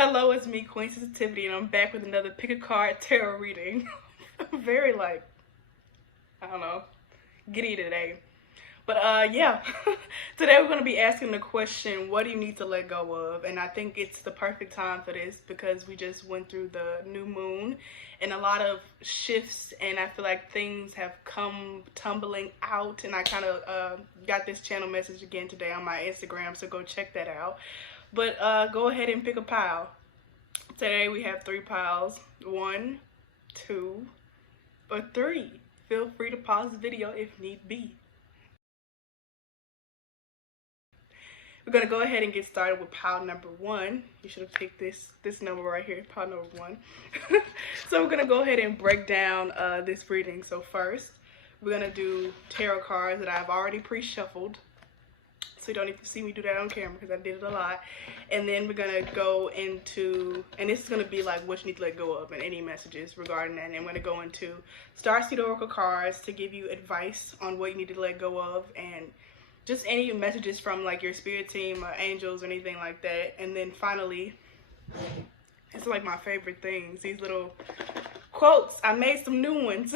Hello, it's me, Queen Sensitivity, and I'm back with another pick a card tarot reading. I'm very I don't know, giddy today. But yeah, today we're going to be asking the question, what do you need to let go of? And I think it's the perfect time for this because we just went through the new moon and a lot of shifts, and I feel like things have come tumbling out, and I kind of got this channel message again today on my Instagram, so go check that out. But go ahead and pick a pile. Today we have 3 piles. 1, 2, or 3. Feel free to pause the video if need be. We're going to go ahead and get started with pile number 1. You should have picked this number right here, pile number 1. So we're going to go ahead and break down this reading. So first, we're going to do tarot cards that I've already pre-shuffled. So you don't need to see me do that on camera because I did it a lot. And then we're going to go into, and this is going to be like what you need to let go of and any messages regarding that. And I'm going to go into Starseed Oracle cards to give you advice on what you need to let go of, and just any messages from like your spirit team or angels or anything like that. And then finally, it's like my favorite things, these little quotes. I made some new ones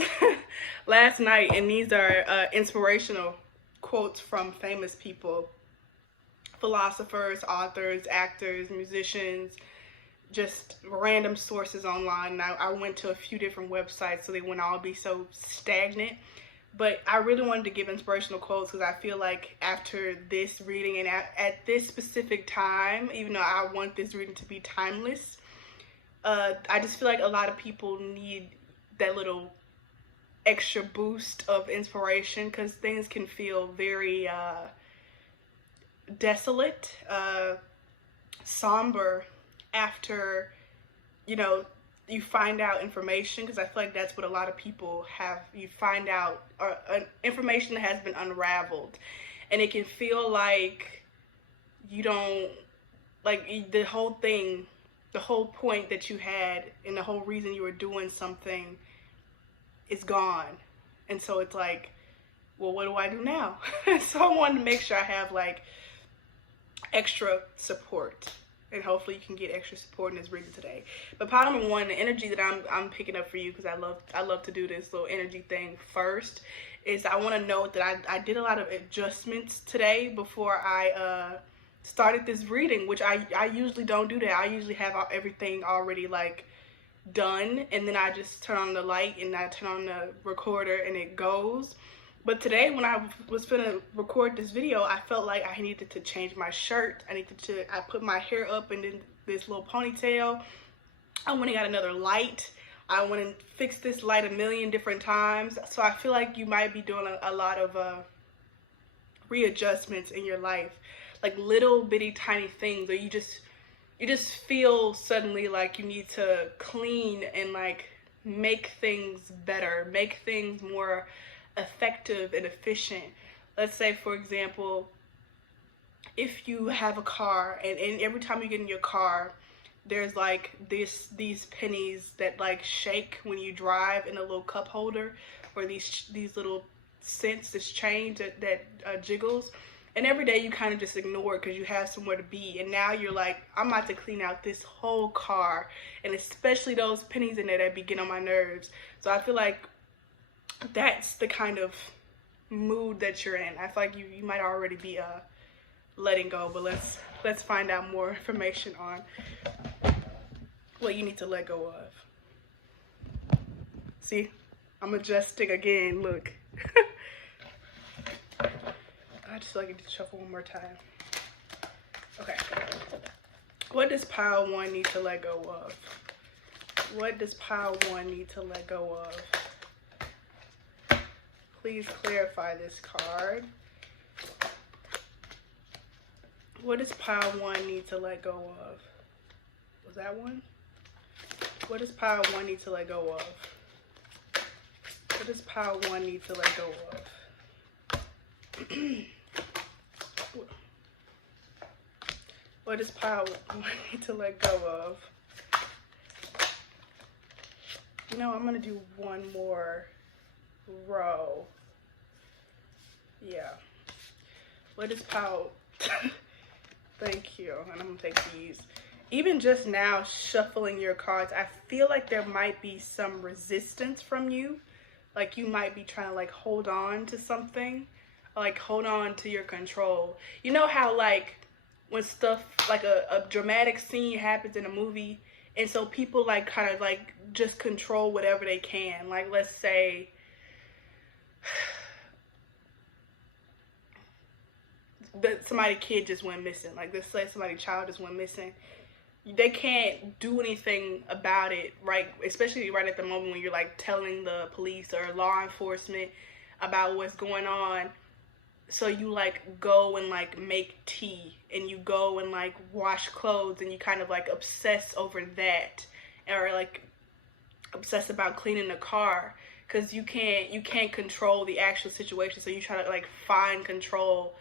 last night, and these are inspirational quotes from famous people, philosophers, authors, actors, musicians, just random sources online. I went to a few different websites so they wouldn't all be so stagnant. But I really wanted to give inspirational quotes because I feel like after this reading and at this specific time, even though I want this reading to be timeless, I just feel like a lot of people need that little extra boost of inspiration because things can feel very desolate, somber after, you find out information, because I feel like that's what a lot of people have. You find out information that has been unraveled, and it can feel like you don't, like the whole thing, the whole point that you had and the whole reason you were doing something is gone. And so it's like, well, what do I do now? So I wanted to make sure I have like extra support, and hopefully you can get extra support in this reading today. But pile number 1, the energy that I'm picking up for you, because I love to do this little energy thing first, is I want to note that I did a lot of adjustments today before I started this reading, which I usually don't do that. I usually have everything already like done, and then I just turn on the light and I turn on the recorder and it goes. But today when I was gonna record this video, I felt like I needed to change my shirt. I put my hair up in this little ponytail. I went and got another light. I went and fixed this light a million different times. So I feel like you might be doing a lot of readjustments in your life, like little bitty tiny things, or you just feel suddenly like you need to clean and like make things better, make things more effective and efficient. Let's say, for example, if you have a car and every time you get in your car, there's like these pennies that like shake when you drive in a little cup holder, or these little cents, this change that jiggles. And every day you kind of just ignore it because you have somewhere to be. And now you're like, I'm about to clean out this whole car. And especially those pennies in there that begin on my nerves. So I feel like that's the kind of mood that you're in. I feel like you might already be letting go. But let's find out more information on what you need to let go of. See, I'm adjusting again. Look. I just like it to shuffle one more time. Okay. What does pile 1 need to let go of? What does pile 1 need to let go of? Please clarify this card. What does pile 1 need to let go of? Was that one? What does pile 1 need to let go of? What does pile 1 need to let go of? What does pile 1 need to let go of? I'm going to do one more row. Yeah. What is pile? Thank you. And I'm going to take these. even just now shuffling your cards, I feel like there might be some resistance from you. Like you might be trying to like hold on to something, like hold on to your control. You know how like when stuff like a dramatic scene happens in a movie, and so people like kind of like just control whatever they can. Like let's say that somebody kid just went missing. Like let's say somebody child just went missing. They can't do anything about it, right? Especially right at the moment when you're like telling the police or law enforcement about what's going on. So you like go and like make tea, and you go and like wash clothes, and you kind of like obsess over that, or like obsess about cleaning the car, because you can't control the actual situation. So you try to like find control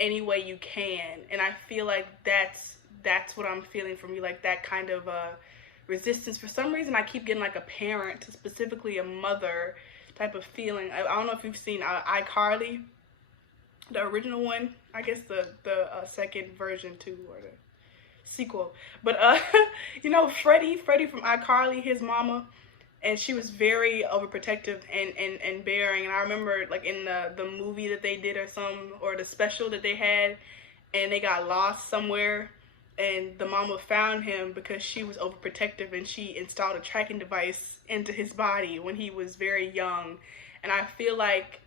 any way you can. And I feel like that's what I'm feeling from you, like that kind of resistance. For some reason I keep getting like a parent, specifically a mother type of feeling. I don't know if you've seen iCarly, the original one, I guess the second version too, or the sequel. But you know Freddie from iCarly, his mama, and she was very overprotective and bearing. And I remember like in the movie that they did or the special that they had, and they got lost somewhere, and the mama found him because she was overprotective, and she installed a tracking device into his body when he was very young. And I feel like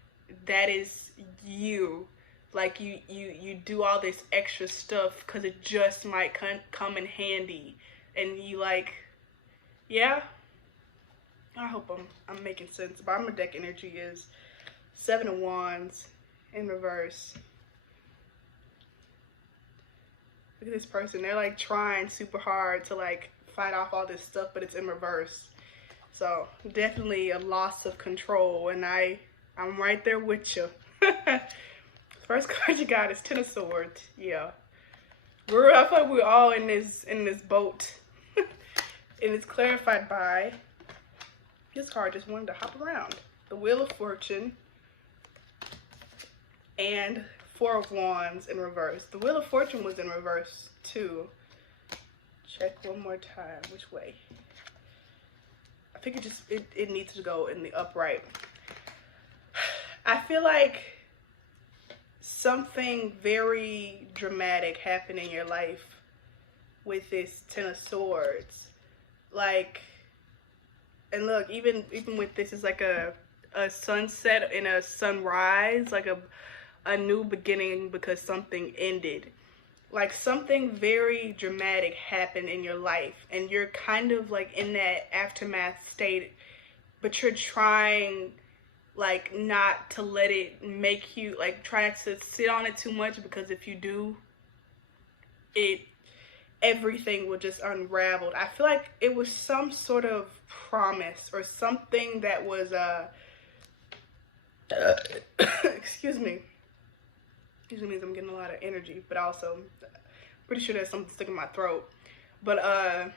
that is you. Like you do all this extra stuff because it just might come in handy, and you like, yeah. I hope I'm making sense. Bottom of deck energy is 7 of Wands in reverse. Look at this person. They're like trying super hard to like fight off all this stuff, but it's in reverse. So definitely a loss of control, and I'm right there with you. First card you got is 10 of Swords. Yeah, I feel like we're all in this boat, and it's clarified by this card. Just wanted to hop around. The Wheel of Fortune and 4 of Wands in reverse. The Wheel of Fortune was in reverse too. Check one more time. Which way? I think it needs to go in the upright. I feel like something very dramatic happened in your life with this 10 of Swords. Like, and look, even with this, it's like a sunset and a sunrise, like a new beginning because something ended. Like something very dramatic happened in your life, and you're kind of like in that aftermath state, but you're trying like not to let it make you like try to sit on it too much, because if you do, everything will just unravel. I feel like it was some sort of promise or something that was excuse me, means I'm getting a lot of energy, but also pretty sure there's something stuck in my throat. But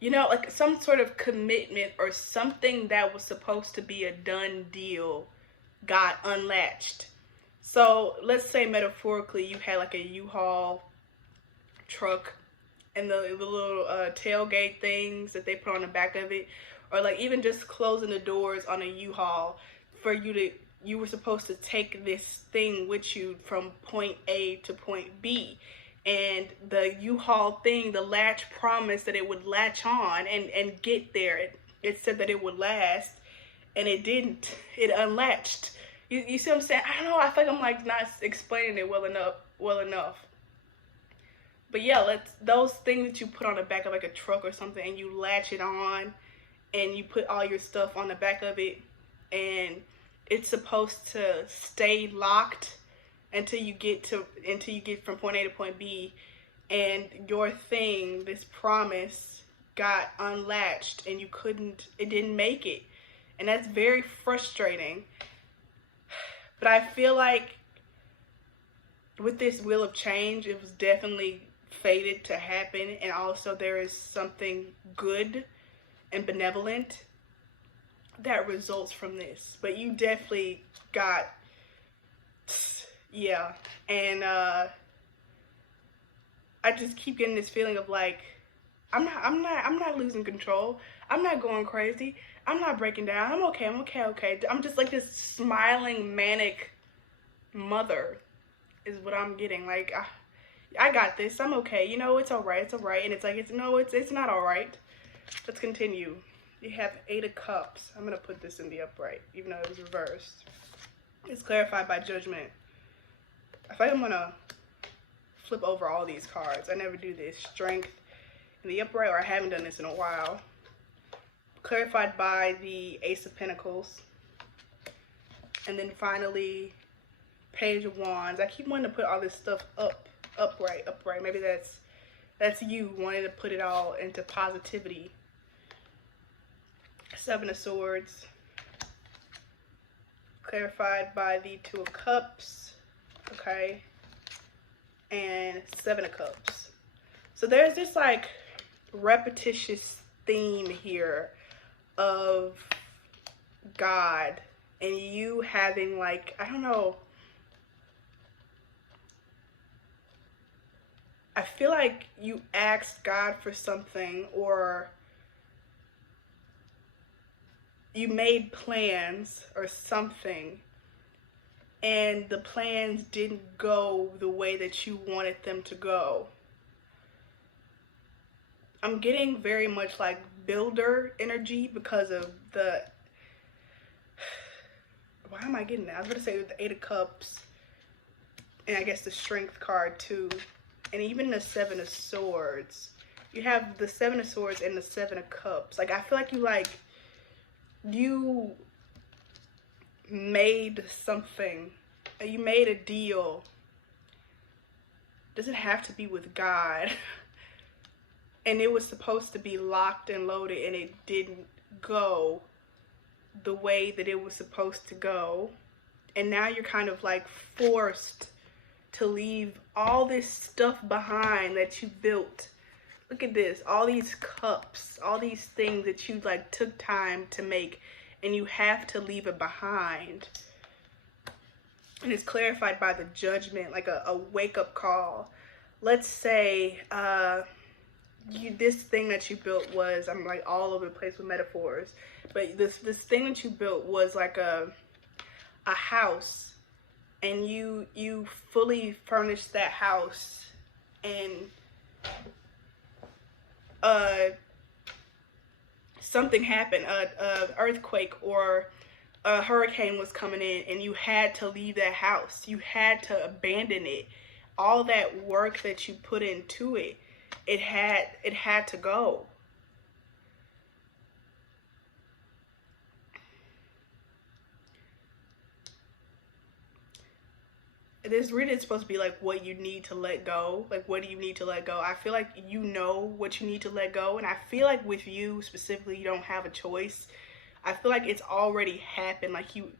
you know, like some sort of commitment or something that was supposed to be a done deal got unlatched. So let's say metaphorically you had like a U-Haul truck, and the little tailgate things that they put on the back of it, or like even just closing the doors on a U-Haul for you were supposed to take this thing with you from point A to point B. And the U-Haul thing, the latch promised that it would latch on and get there. It said that it would last, and it didn't. It unlatched. You see what I'm saying? I don't know. I feel like I'm like not explaining it well enough. But yeah, those things that you put on the back of like a truck or something, and you latch it on, and you put all your stuff on the back of it, and it's supposed to stay locked until you get from point A to point B, and your thing, this promise, got unlatched, and it didn't make it, and that's very frustrating. But I feel like with this Wheel of Change, it was definitely fated to happen, and also there is something good and benevolent that results from this. But you definitely got, yeah, and I just keep getting this feeling of like, I'm not losing control. I'm not going crazy. I'm not breaking down. I'm okay. I'm just like this smiling, manic mother is what I'm getting. Like, I got this. I'm okay. You know, it's all right. It's all right. And it's like, it's not all right. Let's continue. You have 8 of Cups. I'm going to put this in the upright, even though it was reversed. It's clarified by judgment. I feel like I'm going to flip over all these cards. I never do this. Strength in the upright, or I haven't done this in a while. Clarified by the Ace of Pentacles. And then finally, Page of Wands. I keep wanting to put all this stuff upright. Maybe that's you wanting to put it all into positivity. 7 of Swords. Clarified by the 2 of Cups. Okay. And 7 of Cups. So there's this like repetitious theme here of God and you having like, I don't know, I feel like you asked God for something, or you made plans or something, and the plans didn't go the way that you wanted them to go. I'm getting very much like builder energy because of the, why am I getting that? I was going to say the 8 of Cups, and I guess the Strength card too. And even the 7 of Swords. You have the 7 of Swords and the 7 of Cups. Like, I feel like you made something. You made a deal. Doesn't have to be with God. And it was supposed to be locked and loaded, and it didn't go the way that it was supposed to go. And now you're kind of like forced to leave all this stuff behind that you built. Look at this, all these cups, all these things that you like took time to make, and you have to leave it behind. And it's clarified by the judgment, like a wake-up call. Let's say this thing that you built was, I'm like all over the place with metaphors, but this thing that you built was like a house. And you fully furnished that house, and something happened, a earthquake or a hurricane was coming in, and you had to leave that house. You had to abandon it. All that work that you put into it, it had to go. This reading is supposed to be like what you need to let go. Like, what do you need to let go? I feel like you know what you need to let go. And I feel like with you specifically, you don't have a choice. I feel like it's already happened. Like you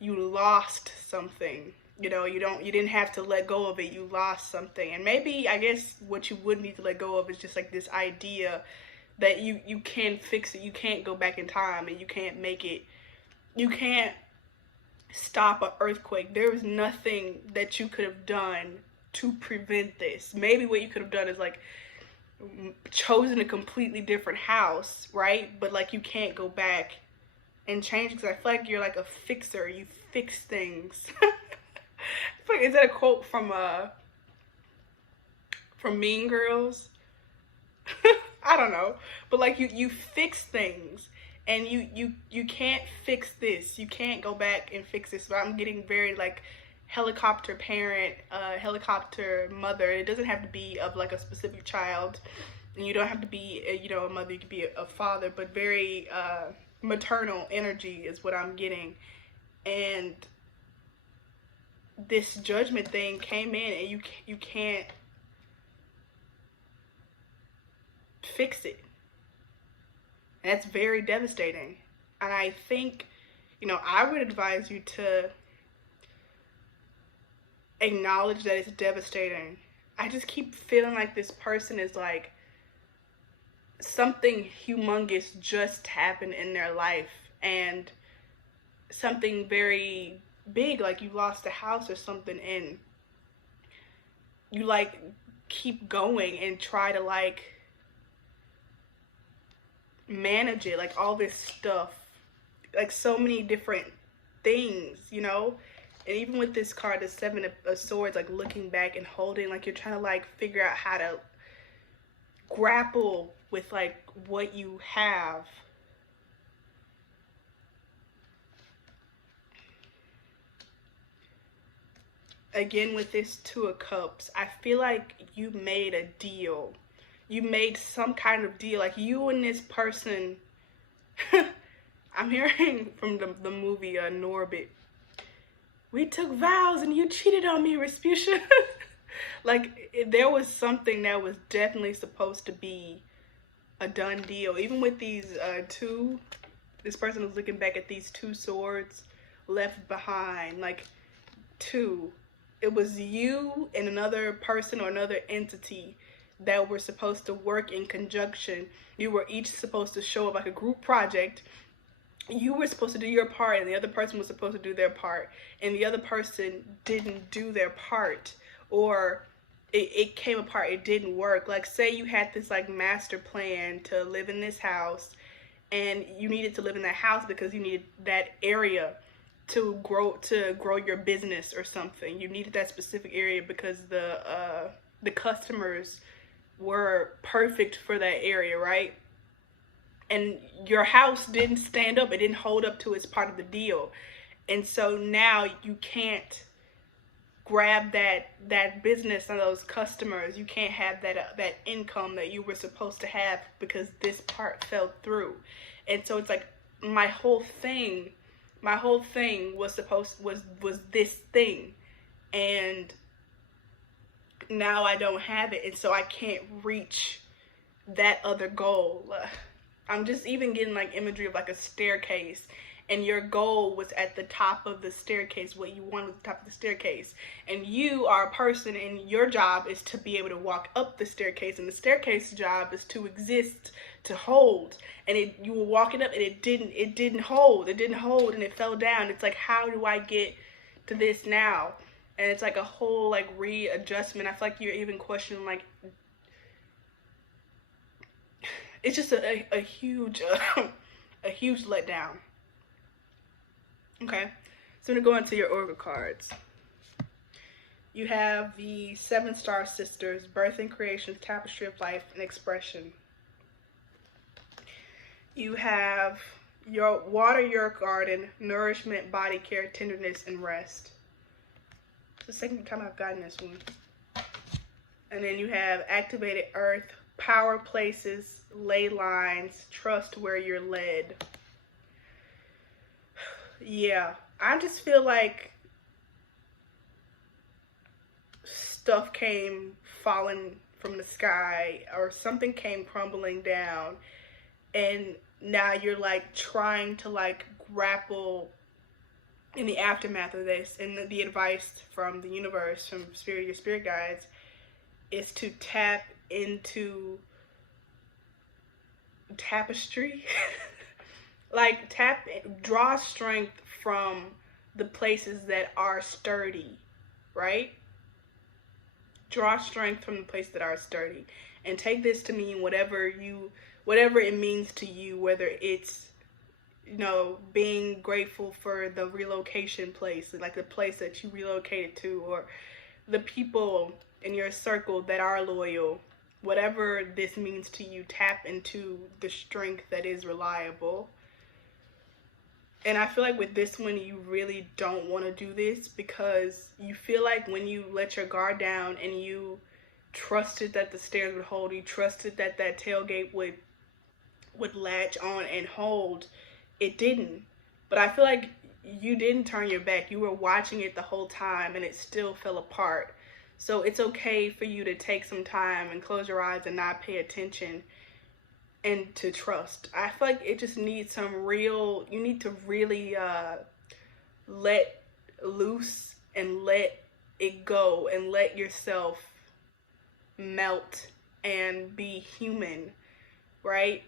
lost something. You know, you didn't have to let go of it. You lost something. And maybe, I guess, what you would need to let go of is just like this idea that you can fix it. You can't go back in time, and you can't make it. You can't stop an earthquake. There was nothing that you could have done to prevent this. Maybe what you could have done is like chosen a completely different house, right? But like you can't go back and change, because I feel like you're like a fixer. You fix things. Is that a quote from Mean Girls? I don't know, but like you fix things. And you can't fix this. You can't go back and fix this. So I'm getting very like helicopter parent, helicopter mother. It doesn't have to be of like a specific child, and you don't have to be a mother. You could be a father, but very maternal energy is what I'm getting. And this judgment thing came in, and you can't fix it. And that's very devastating. And I think, I would advise you to acknowledge that it's devastating. I just keep feeling like this person is like, something humongous just happened in their life, and something very big, like you lost a house or something, and you like keep going and try to like manage it, like all this stuff, like so many different things, you know. And even with this card, the Seven of Swords, like looking back and holding, like you're trying to like figure out how to grapple with like what you have. Again, with this Two of Cups, I feel like you made a deal. You made some kind of deal. Like you and this person, I'm hearing from the movie Norbit. We took vows and you cheated on me, Respucia. Like there was something that was definitely supposed to be a done deal. Even with these this person was looking back at these two swords left behind. Like it was you and another person or another entity that were supposed to work in conjunction. You were each supposed to show up like a group project. You were supposed to do your part and the other person was supposed to do their part, and the other person didn't do their part, or it came apart, it didn't work. Like say you had this like master plan to live in this house, and you needed to live in that house because you needed that area to grow your business or something. You needed that specific area because the customers were perfect for that area, right? And your house didn't stand up, it didn't hold up to its part of the deal. And so now you can't grab that business and those customers. You can't have that income that you were supposed to have because this part fell through. And so it's like my whole thing was this thing, and now I don't have it, and so I can't reach that other goal. I'm just even getting like imagery of like a staircase, and your goal was at the top of the staircase, what you wanted at the top of the staircase, and you are a person and your job is to be able to walk up the staircase, and the staircase job is to exist, to hold. And you were walking up and it didn't hold, and it fell down. It's like, how do I get to this now? And it's like a whole like readjustment. I feel like you're even questioning like, it's just a huge a huge letdown. Okay, so I'm gonna go into your oracle cards. You have the 7 Star Sisters, Birth and Creation, Tapestry of Life, and Expression. You have your Water Your Garden, Nourishment, Body Care, Tenderness, and Rest. It's the second time I've gotten this one. And then you have Activated Earth, Power Places, Ley Lines, Trust Where You're Led. Yeah, I just feel like stuff came falling from the sky, or something came crumbling down, and now you're like trying to like grapple in the aftermath of this. And the advice from the universe, from spirit, your spirit guides, is to tap into tapestry. Like draw strength from the places that are sturdy, right? Draw strength from the places that are sturdy, and take this to mean whatever it means to you, whether it's, you know, being grateful for the relocation place, like the place that you relocated to, or the people in your circle that are loyal. Whatever this means to you, tap into the strength that is reliable. And I feel like with this one, you really don't want to do this, because you feel like when you let your guard down and you trusted that the stairs would hold, you trusted that that tailgate would latch on and hold, it didn't. But I feel like you didn't turn your back. You were watching it the whole time and it still fell apart. So it's okay for you to take some time and close your eyes and not pay attention, and to trust. I feel like it just needs you need to really let loose and let it go, and let yourself melt and be human, right?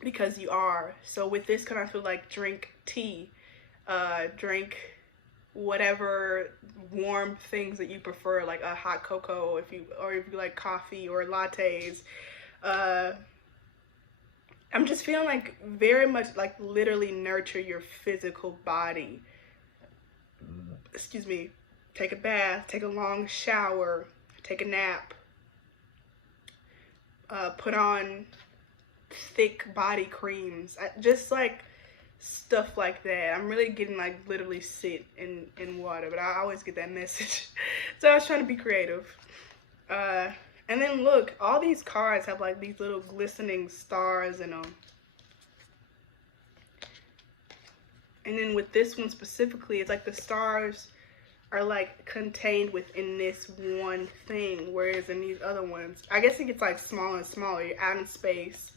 Because you are. So with this, kind of feel like drink tea, drink whatever warm things that you prefer, like a hot cocoa, if you like coffee or lattes. I'm just feeling like very much like literally nurture your physical body. Excuse me. Take a bath, take a long shower, take a nap, put on thick body creams, just like stuff like that. I'm really getting like literally sit in water, but I always get that message. So I was trying to be creative. And then look, all these cards have like these little glistening stars in them. And then with this one specifically, it's like the stars are like contained within this one thing, whereas in these other ones, I guess it gets like smaller and smaller. You're out in space,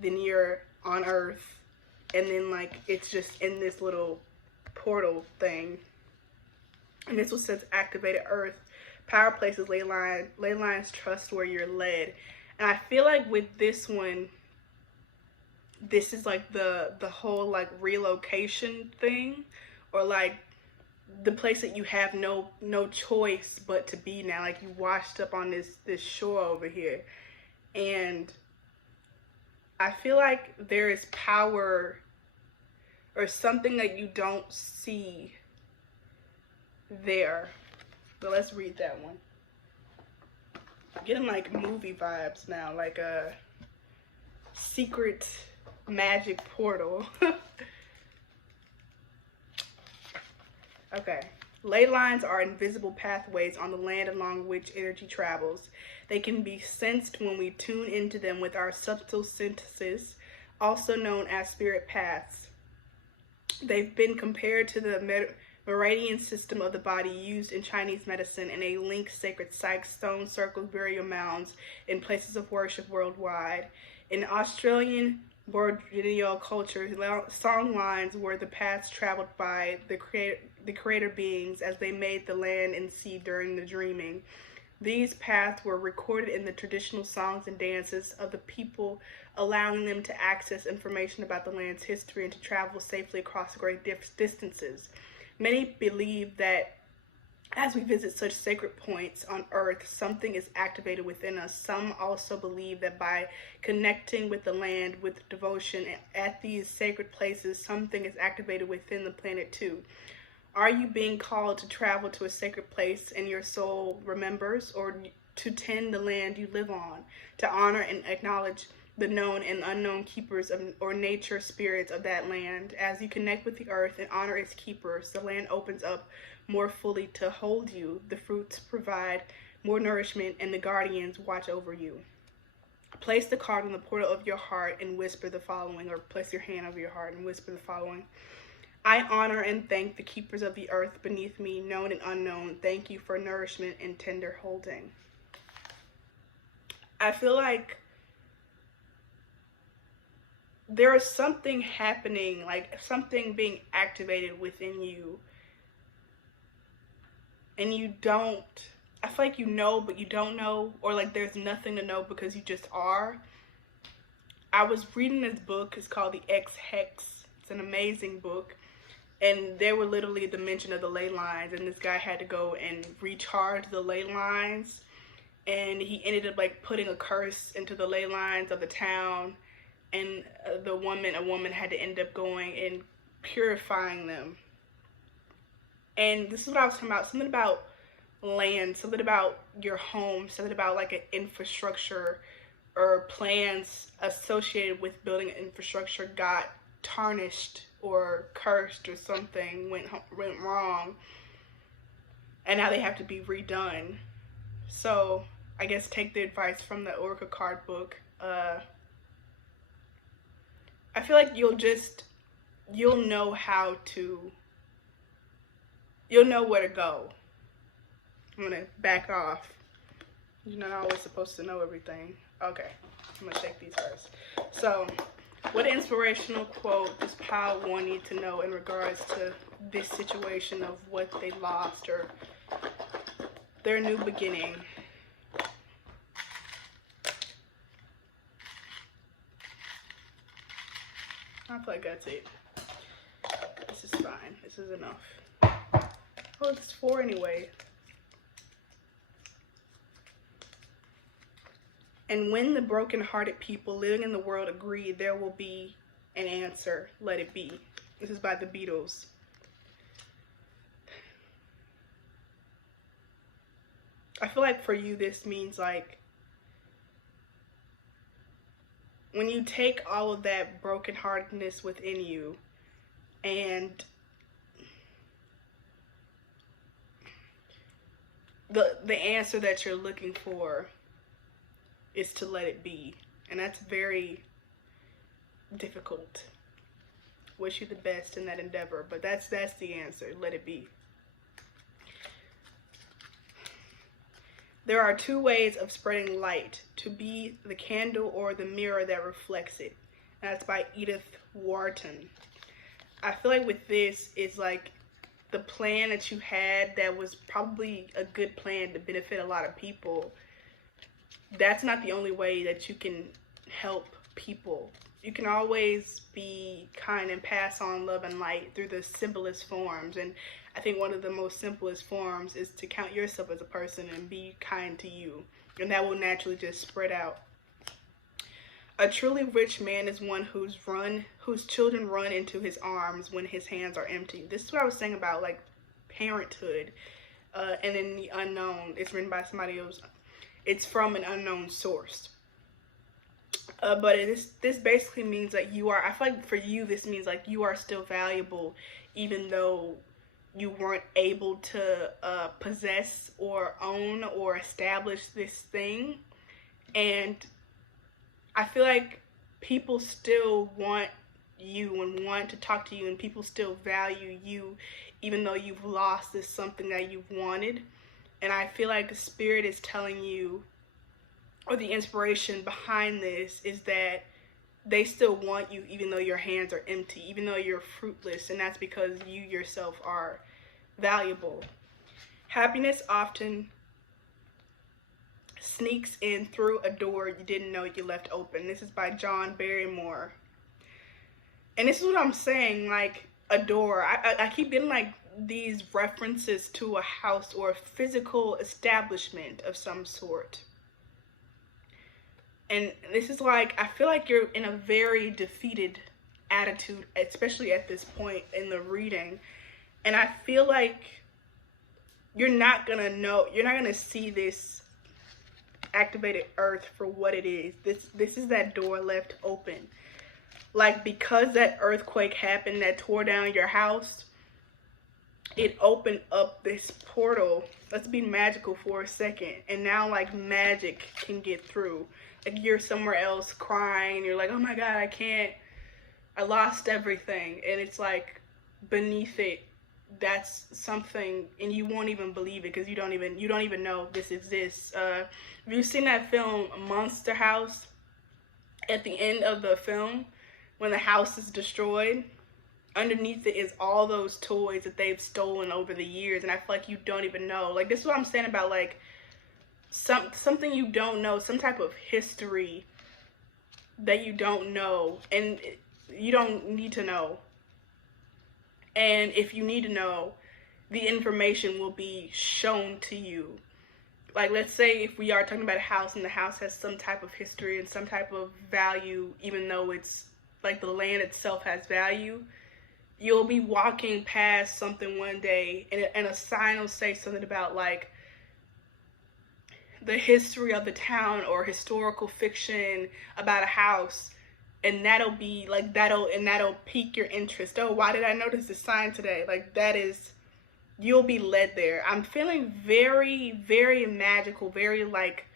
then you're on Earth, and then like it's just in this little portal thing. And this one says activated Earth, power places, ley lines, trust where you're led. And I feel like with this one, this is like the whole like relocation thing, or like the place that you have no choice but to be now. Like you washed up on this shore over here, and I feel like there is power or something that you don't see there. But let's read that one. I'm getting like movie vibes now, like a secret magic portal. Okay. Ley lines are invisible pathways on the land along which energy travels. They can be sensed when we tune into them with our subtle senses, also known as spirit paths. They've been compared to the meridian system of the body used in Chinese medicine, and they link sacred sites, stone circles, burial mounds, and places of worship worldwide. In Australian Aboriginal culture, song lines were the paths traveled by the creator beings as they made the land and sea during the dreaming. These paths were recorded in the traditional songs and dances of the people, allowing them to access information about the land's history and to travel safely across great distances. Many believe that as we visit such sacred points on Earth, something is activated within us. Some also believe that by connecting with the land with devotion at these sacred places, something is activated within the planet too. Are you being called to travel to a sacred place and your soul remembers, or to tend the land you live on, to honor and acknowledge the known and unknown keepers of, or nature spirits of that land? As you connect with the earth and honor its keepers, the land opens up more fully to hold you. The fruits provide more nourishment, and the guardians watch over you. Place the card on the portal of your heart and whisper the following, or place your hand over your heart and whisper the following. I honor and thank the keepers of the earth beneath me, known and unknown. Thank you for nourishment and tender holding. I feel like there is something happening, like something being activated within you. And you don't, I feel like you know, but you don't know, or like there's nothing to know because you just are. I was reading this book, it's called The X-Hex. It's an amazing book. And there were literally the mention of the ley lines, and this guy had to go and recharge the ley lines. And he ended up like putting a curse into the ley lines of the town. And a woman had to end up going and purifying them. And this is what I was talking about, something about land, something about your home, something about like an infrastructure or plans associated with building an infrastructure got tarnished or cursed, or something went wrong, and now they have to be redone. So I guess take the advice from the Oracle card book. I feel like you'll know where to go. I'm gonna back off. You're not always supposed to know everything. Okay, I'm gonna take these first. So, what inspirational quote does Pile 1 need to know in regards to this situation of what they lost or their new beginning? I feel like that's it. This is fine. This is enough. Oh, it's 4 anyway. And when the broken-hearted people living in the world agree, there will be an answer. Let it be. This is by the Beatles. I feel like for you, this means like when you take all of that brokenheartedness within you and the answer that you're looking for is to let it be. And that's very difficult. Wish you the best in that endeavor, but that's the answer. Let it be. There are 2 ways of spreading light: to be the candle or the mirror that reflects it. And that's by Edith Wharton. I feel like with this, it's like the plan that you had that was probably a good plan to benefit a lot of people. That's not the only way that you can help people. You can always be kind and pass on love and light through the simplest forms. And I think one of the most simplest forms is to count yourself as a person and be kind to you. And that will naturally just spread out. A truly rich man is one whose children run into his arms when his hands are empty. This is what I was saying about like parenthood. And then the unknown. It's written by somebody else. It's from an unknown source. But this basically means that you are, I feel like for you, this means like you are still valuable, even though you weren't able to possess or own or establish this thing. And I feel like people still want you and want to talk to you, and people still value you, even though you've lost this something that you've wanted. And I feel like the spirit is telling you, or the inspiration behind this is that they still want you even though your hands are empty, even though you're fruitless, and that's because you yourself are valuable. Happiness often sneaks in through a door you didn't know you left open. This is by John Barrymore. And this is what I'm saying, like a door. I keep getting like these references to a house or a physical establishment of some sort. And this is like, I feel like you're in a very defeated attitude, especially at this point in the reading. And I feel like you're not gonna see this activated earth for what it is. This is that door left open. Like, because that earthquake happened that tore down your house, it opened up this portal. Let's be magical for a second. And now like magic can get through. Like you're somewhere else crying. You're like, oh my God, I lost everything. And it's like beneath it, that's something, and you won't even believe it because you don't even know this exists. Have you seen that film Monster House? At the end of the film, when the house is destroyed, underneath it is all those toys that they've stolen over the years, and I feel like you don't even know. Like, this is what I'm saying about like something you don't know, some type of history that you don't know, and you don't need to know. And if you need to know, the information will be shown to you. Like, let's say if we are talking about a house and the house has some type of history and some type of value, even though it's like the land itself has value, you'll be walking past something one day and a sign will say something about like the history of the town or historical fiction about a house. And that'll be like, that'll pique your interest. Oh, why did I notice this sign today? Like, you'll be led there. I'm feeling very, very magical, very like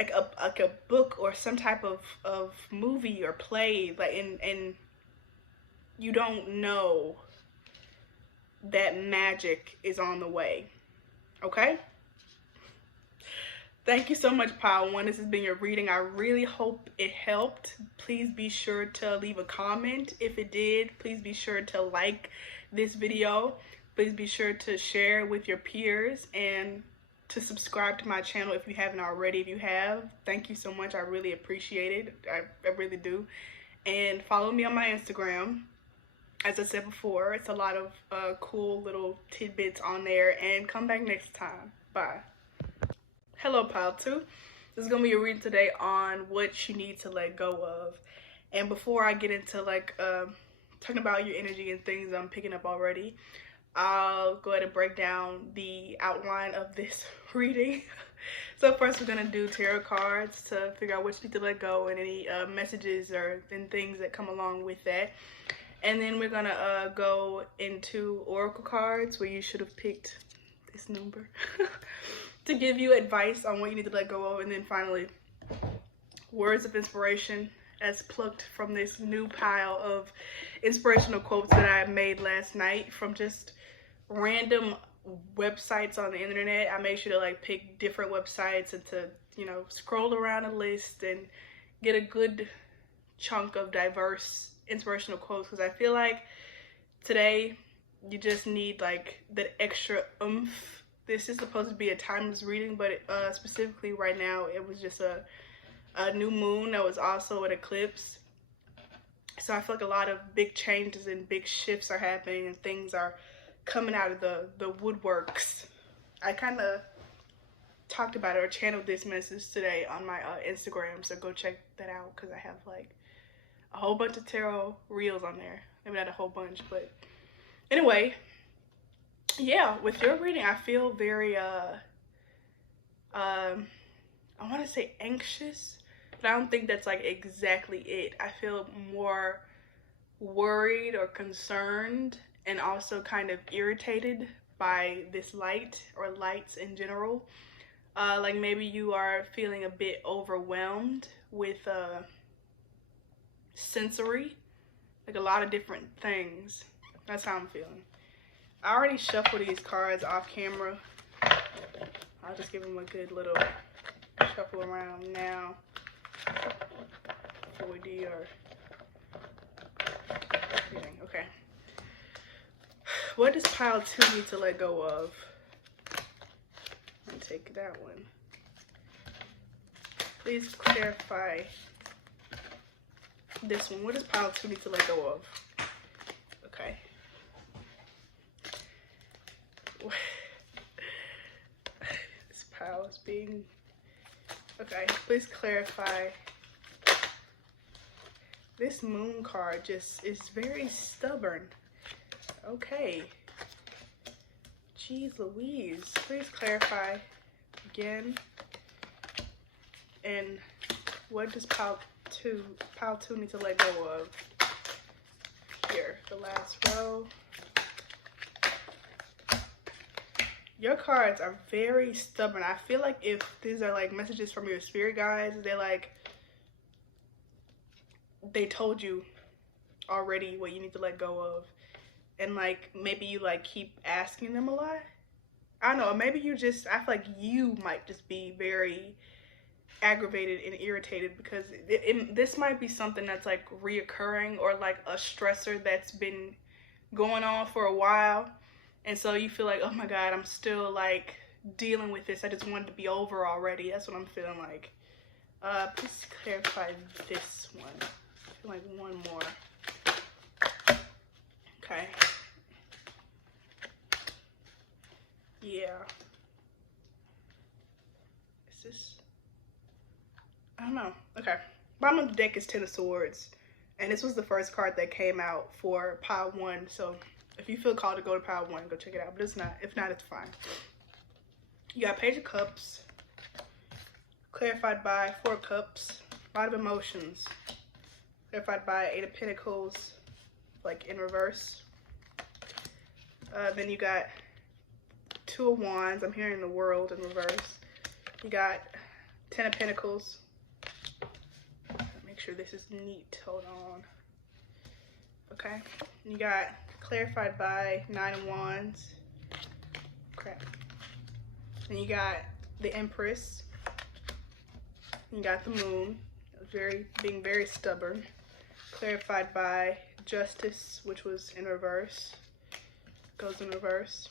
a book or some type of movie or play. Like, and you don't know that magic is on the way. Okay? Thank you so much, Pile 1. This has been your reading. I really hope it helped. Please be sure to leave a comment if it did. Please be sure to like this video. Please be sure to share with your peers and to subscribe to my channel if you haven't already. If you have, thank you so much. I really appreciate it. I really do. And follow me on my Instagram. As I said before, it's a lot of cool little tidbits on there, and come back next time. Bye. Hello, Pile 2. This is going to be a reading today on what you need to let go of. And before I get into like talking about your energy and things I'm picking up already, I'll go ahead and break down the outline of this reading. So first we're going to do tarot cards to figure out what you need to let go and any messages and things that come along with that. And then we're going to go into oracle cards where you should have picked this number to give you advice on what you need to let go of. And then finally, words of inspiration as plucked from this new pile of inspirational quotes that I made last night from just random websites on the internet. I made sure to like pick different websites and to, you know, scroll around a list and get a good chunk of diverse inspirational quotes, because I feel like today you just need like that extra oomph. This is supposed to be a timeless reading, but specifically right now it was just a new moon that was also an eclipse. So I feel like a lot of big changes and big shifts are happening and things are coming out of the woodworks. I kind of talked about it or channeled this message today on my Instagram, so go check that out because I have like a whole bunch of tarot reels on there. Maybe not a whole bunch, but anyway, yeah, with your reading I feel very I want to say anxious, but I don't think that's like exactly it. I feel more worried or concerned and also kind of irritated by this light or lights in general. Like maybe you are feeling a bit overwhelmed with sensory, like a lot of different things. That's how I'm feeling. I already shuffled these cards off camera. I'll just give them a good little shuffle around now before we do our reading. Okay. What does pile 2 need to let go of? Let me take that one. Please clarify this one. What does pile 2 need to let go of? Okay. This pile is being... Okay, please clarify. This moon card just is very stubborn. Okay. Jeez Louise. Please clarify again. And what does pile 2 need to let go of? Here, the last row. Your cards are very stubborn. I feel like if these are like messages from your spirit guides, they're like, they told you already what you need to let go of. And like, maybe you like keep asking them a lot. I don't know, maybe you just, I feel like you might just be very aggravated and irritated because this might be something that's like reoccurring or like a stressor that's been going on for a while. And so you feel like, oh my God, I'm still like dealing with this. I just want it to be over already. That's what I'm feeling like. Please clarify this one. I feel like one more. Okay. Yeah. Is this? I don't know. Okay. Bottom of the deck is 10 of Swords. And this was the first card that came out for pile 1. So if you feel called to go to pile 1, go check it out. But it's not. If not, it's fine. You got Page of Cups. Clarified by 4 Cups. A lot of emotions. Clarified by 8 of Pentacles. Like in reverse. Then you got 2 of Wands. I'm hearing the World in reverse. You got 10 of Pentacles. Make sure this is neat. Hold on. Okay. You got clarified by 9 of Wands. Crap. And you got the Empress. You got the Moon. Being very stubborn. Clarified by Justice, which was in reverse. Goes in reverse.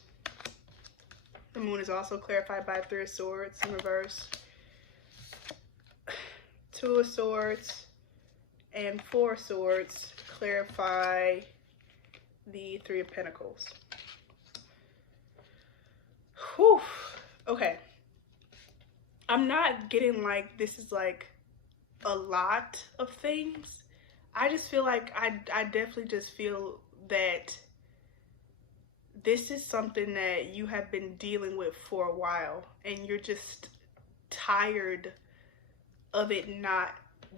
The Moon is also clarified by 3 of Swords in reverse. 2 of Swords and 4 of Swords clarify the Three of Pentacles. Whew. Okay. I'm not getting like this is like a lot of things. I just feel like I definitely just feel that this is something that you have been dealing with for a while and you're just tired of it not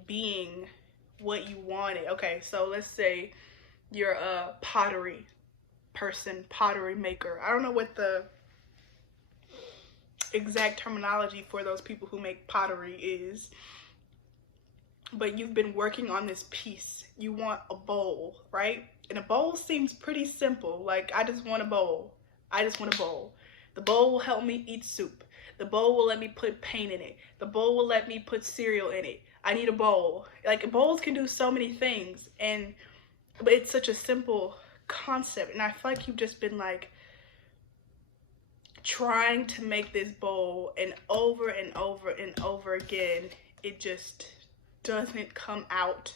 being what you wanted. Okay, so let's say you're a pottery person, pottery maker. I don't know what the exact terminology for those people who make pottery is, but you've been working on this piece. You want a bowl, right? And a bowl seems pretty simple. Like, I just want a bowl. I just want a bowl. The bowl will help me eat soup. The bowl will let me put paint in it. The bowl will let me put cereal in it. I need a bowl. Like, bowls can do so many things, but it's such a simple concept. And I feel like you've just been like trying to make this bowl, and over and over and over again, it just doesn't come out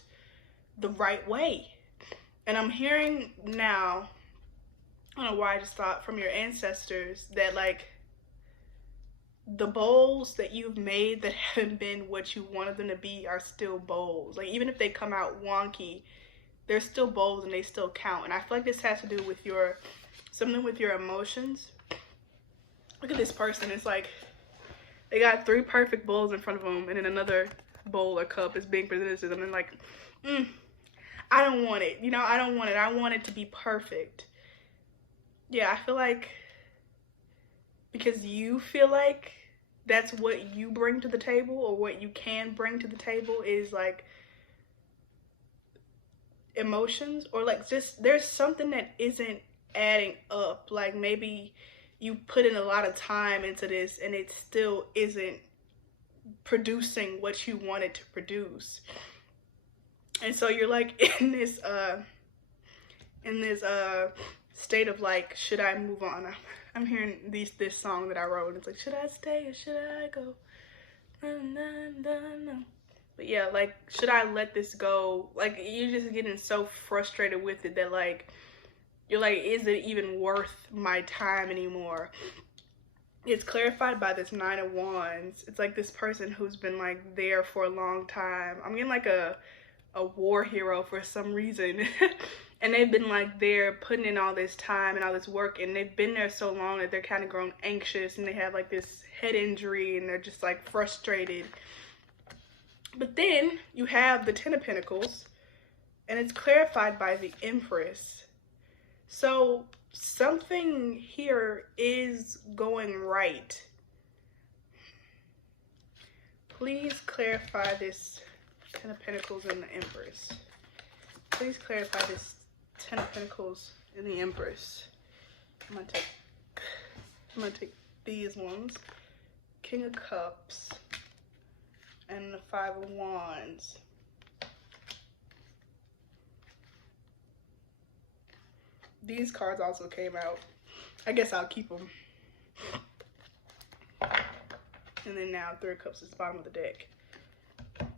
the right way. And I'm hearing now, I don't know why I just thought from your ancestors that like the bowls that you've made that haven't been what you wanted them to be are still bowls. Like, even if they come out wonky, they're still bowls and they still count. And I feel like this has to do with something with your emotions. Look at this person. It's like they got 3 perfect bowls in front of them, and then another bowl or cup is being presented to them, and like, I don't want it. You know, I don't want it. I want it to be perfect. Yeah, I feel like because you feel like that's what you bring to the table, or what you can bring to the table is like emotions, or like just there's something that isn't adding up. Like, maybe you put in a lot of time into this and it still isn't producing what you wanted to produce. And so you're like in this state of like, should I move on? I'm hearing this song that I wrote. It's like, should I stay or should I go? But yeah, like, should I let this go? Like, you're just getting so frustrated with it that like you're like, is it even worth my time anymore? It's clarified by this 9 of Wands. It's like this person who's been like there for a long time. I'm getting like a war hero for some reason. And they've been like there putting in all this time and all this work, and they've been there so long that they're kind of grown anxious, and they have like this head injury, and they're just like frustrated. But then you have the 10 of Pentacles, and it's clarified by the Empress. So something here is going right. Please clarify this 10 of Pentacles and the Empress. Please clarify this 10 of Pentacles and the Empress. I'm gonna take these ones. King of Cups and the 5 of Wands. These cards also came out. I guess I'll keep them. And then now 3 of Cups is the bottom of the deck.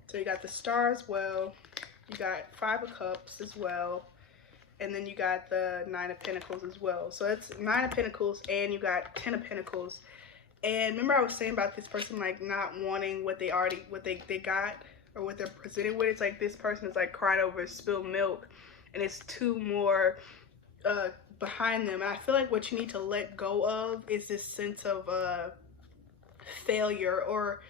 So you got the Star as well. You got 5 of Cups as well. And then you got the 9 of Pentacles as well. So it's 9 of Pentacles and you got 10 of Pentacles. And remember I was saying about this person like not wanting what they got or what they're presented with. It's like this person is like crying over spilled milk, and it's 2 more behind them. And I feel like what you need to let go of is this sense of failure, or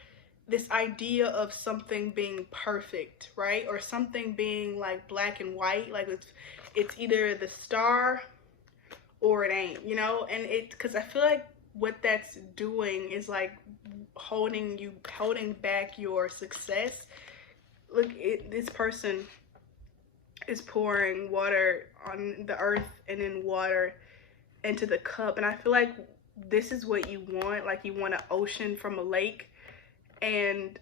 this idea of something being perfect, right? Or something being like black and white, like it's either the star or it ain't, you know? And because I feel like what that's doing is like holding back your success. Look, this person is pouring water on the earth and then water into the cup, and I feel like this is what you want. Like, you want an ocean from a lake, and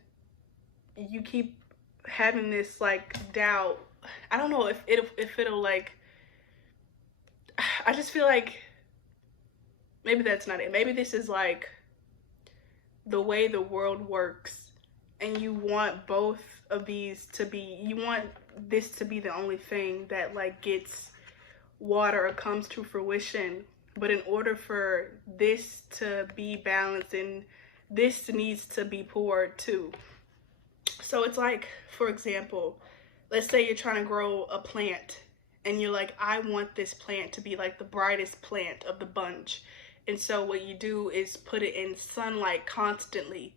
you keep having this like doubt. I don't know if it'll like, I just feel like maybe that's not it. Maybe this is like the way the world works, and you want both of these to be, you want this to be the only thing that like gets water comes to fruition. But in order for this to be balanced, and this needs to be poured too. So it's like, for example, let's say you're trying to grow a plant and you're like, I want this plant to be like the brightest plant of the bunch. And so what you do is put it in sunlight constantly,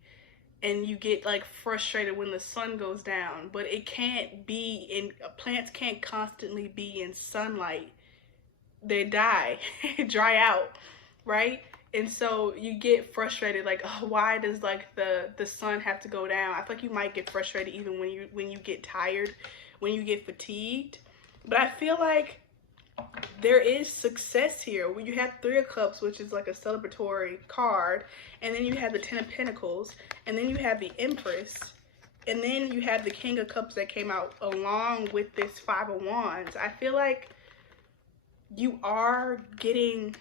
and you get like frustrated when the sun goes down. But it can't be in, plants can't constantly be in sunlight. They die, dry out, right? And so you get frustrated, like, oh, why does like the sun have to go down? I feel like you might get frustrated even when you get tired, when you get fatigued. But I feel like there is success here. When you have 3 of Cups, which is like a celebratory card, and then you have the 10 of Pentacles, and then you have the Empress, and then you have the King of Cups that came out along with this 5 of Wands. I feel like you are getting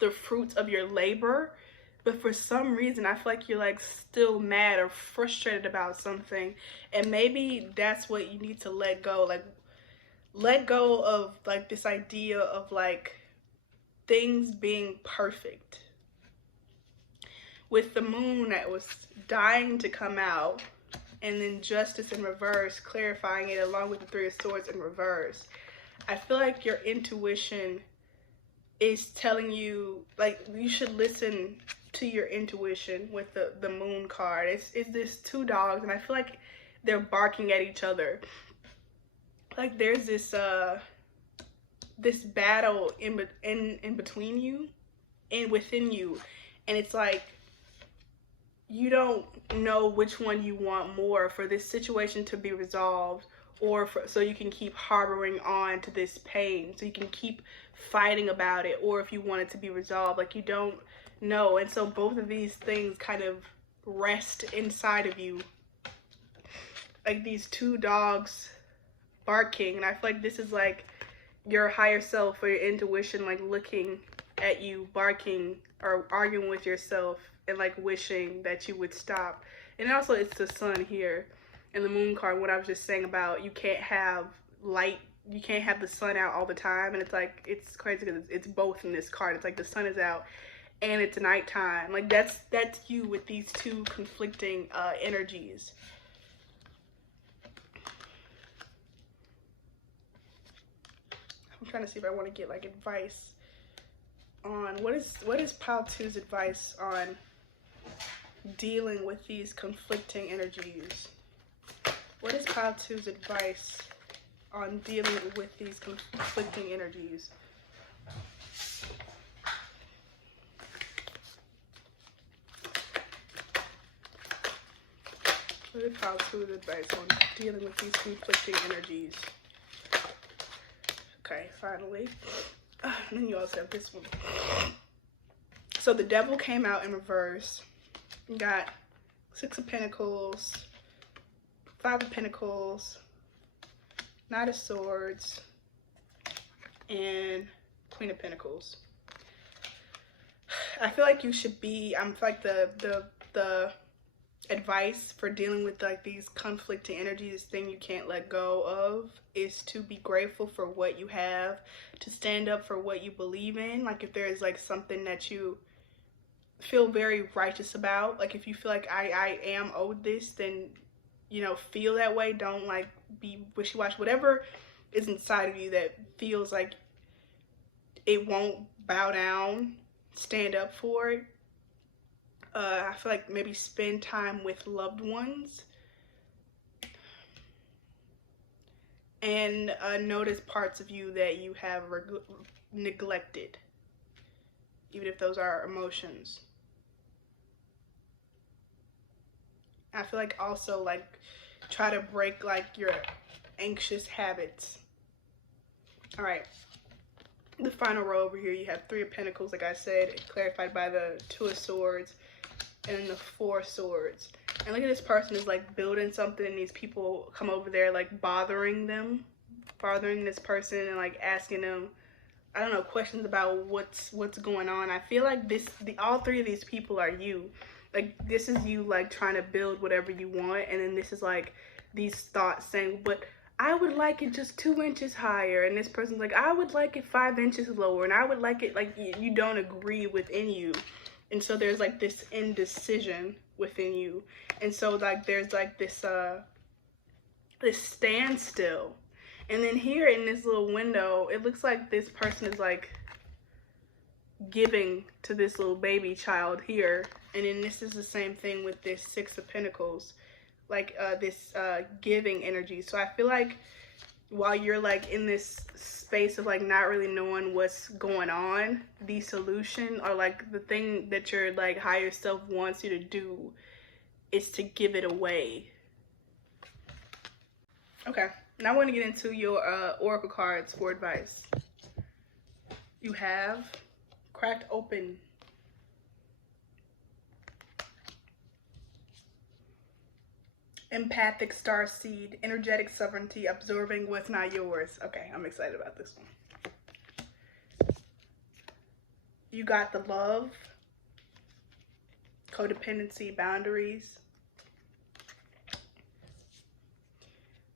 the fruits of your labor, but for some reason I feel like you're like still mad or frustrated about something, and maybe that's what you need to let go. Like, let go of like this idea of like things being perfect. With the Moon that was dying to come out, and then Justice in reverse, clarifying it along with the 3 of Swords in reverse. I feel like your intuition is telling you, like, you should listen to your intuition with the Moon card. It's this 2 dogs, and I feel like they're barking at each other. Like there's this this battle in between you and within you, and it's like you don't know which one you want more, for this situation to be resolved, or so you can keep harboring on to this pain, so you can keep fighting about it, or if you want it to be resolved. Like, you don't know. And so both of these things kind of rest inside of you, like these 2 dogs barking. And I feel like this is like your higher self or your intuition like looking at you barking or arguing with yourself, and like wishing that you would stop. And also it's the Sun here and the Moon card, what I was just saying about you can't have light, you can't have the sun out all the time. And it's like, it's crazy because it's both in this card. It's like the sun is out and it's nighttime. Like that's you with these 2 conflicting energies. I'm trying to see if I want to get like advice on what is pile 2's advice on dealing with these conflicting energies. What is pile 2's advice on dealing with these conflicting energies? What is pile 2's advice on dealing with these conflicting energies? Okay, finally. And then you also have this one. So the Devil came out in reverse. You got 6 of Pentacles, 5 of Pentacles, Knight of Swords, and Queen of Pentacles. I feel like you should be, I feel like the advice for dealing with like these conflicting energies, this thing you can't let go of, is to be grateful for what you have, to stand up for what you believe in. Like if there is like something that you feel very righteous about, like if you feel like I am owed this, then you know, feel that way. Don't like be wishy-washy. Whatever is inside of you that feels like it won't bow down, stand up for it. I feel like maybe spend time with loved ones and notice parts of you that you have neglected, even if those are emotions. I feel like also like try to break like your anxious habits. All right, the final row over here, you have 3 of Pentacles, like I said, clarified by the 2 of Swords and then the 4 of Swords. And look at this person is like building something, and these people come over there like bothering this person and like asking them, I don't know, questions about what's going on. I feel like all 3 of these people are you. Like this is you like trying to build whatever you want, and then this is like these thoughts saying, but I would like it just 2 inches higher, and this person's like, I would like it 5 inches lower, and I would like it, like, you don't agree within you. And so there's like this indecision within you. And so like there's like this standstill. And then here in this little window, it looks like this person is like giving to this little baby child here. And then this is the same thing with this Six of Pentacles, like this giving energy. So I feel like while you're like in this space of like not really knowing what's going on, the solution, or like the thing that your like higher self wants you to do, is to give it away. Okay, now I want to get into your oracle cards for advice. You have cracked open. Empathic starseed, energetic sovereignty, absorbing what's not yours. Okay, I'm excited about this one. You got the love, codependency, boundaries.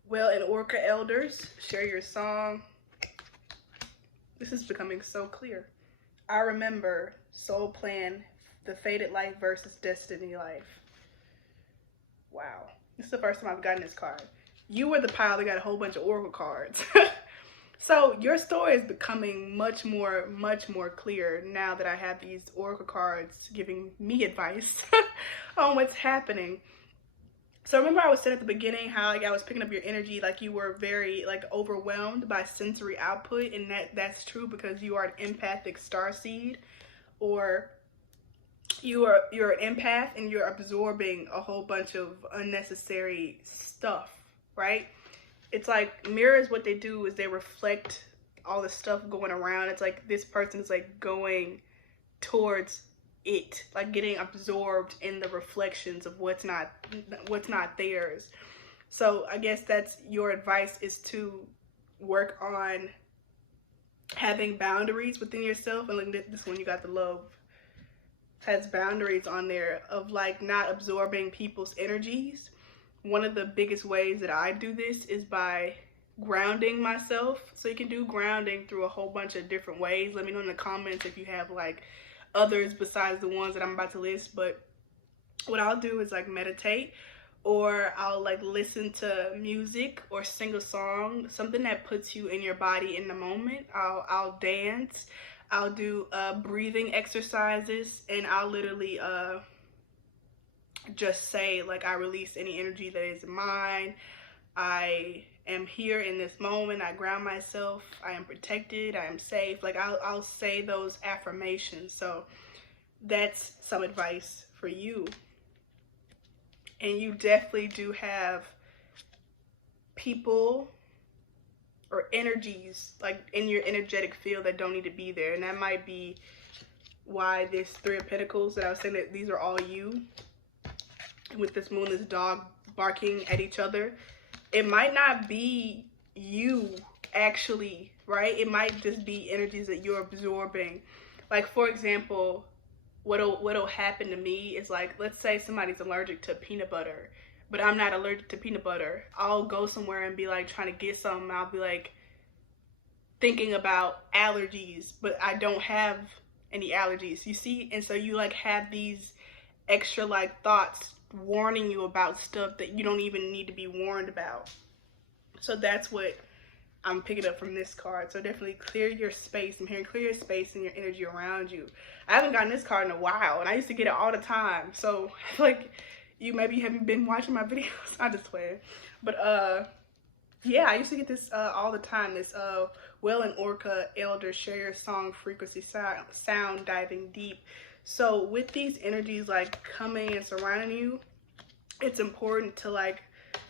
Well, and Orca elders, share your song. This is becoming so clear. I remember, soul plan, the fated life versus destiny life. Wow. This is the first time I've gotten this card. You were the pile that got a whole bunch of oracle cards. So your story is becoming much more clear now that I have these oracle cards giving me advice on what's happening. So remember I was saying at the beginning how like I was picking up your energy, like you were very like overwhelmed by sensory output, and that's true because you are an empathic starseed, or you're an empath and you're absorbing a whole bunch of unnecessary stuff, right? It's like mirrors, what they do is they reflect all the stuff going around. It's like this person is like going towards it, like getting absorbed in the reflections of what's not theirs. So I guess that's your advice, is to work on having boundaries within yourself. And like this one, you got the love, has boundaries on there of like not absorbing people's energies. One of the biggest ways that I do this is by grounding myself. So you can do grounding through a whole bunch of different ways. Let me know in the comments if you have like others besides the ones that I'm about to list. But what I'll do is like meditate, or I'll like listen to music or sing a song, something that puts you in your body in the moment. I'll dance. I'll do breathing exercises, and I'll literally just say like I release any energy that is mine. I am here in this moment. I ground myself. I am protected. I am safe. Like I'll say those affirmations. So that's some advice for you. And you definitely do have people or energies like in your energetic field that don't need to be there. And that might be why this Three of Pentacles, that I was saying that these are all you. With this moon, this dog barking at each other. It might not be you actually, right? It might just be energies that you're absorbing. Like for example, what'll happen to me is like, let's say somebody's allergic to peanut butter, but I'm not allergic to peanut butter. I'll go somewhere and be like trying to get something. I'll be like thinking about allergies, but I don't have any allergies, you see? And so you like have these extra like thoughts warning you about stuff that you don't even need to be warned about. So that's what I'm picking up from this card. So definitely clear your space. I'm hearing clear your space and your energy around you. I haven't gotten this card in a while, and I used to get it all the time. So like you maybe haven't been watching my videos. I just playing. But yeah, I used to get this all the time. This Well and Orca Elder, share your song, frequency, sound diving deep. So with these energies like coming and surrounding you, it's important to like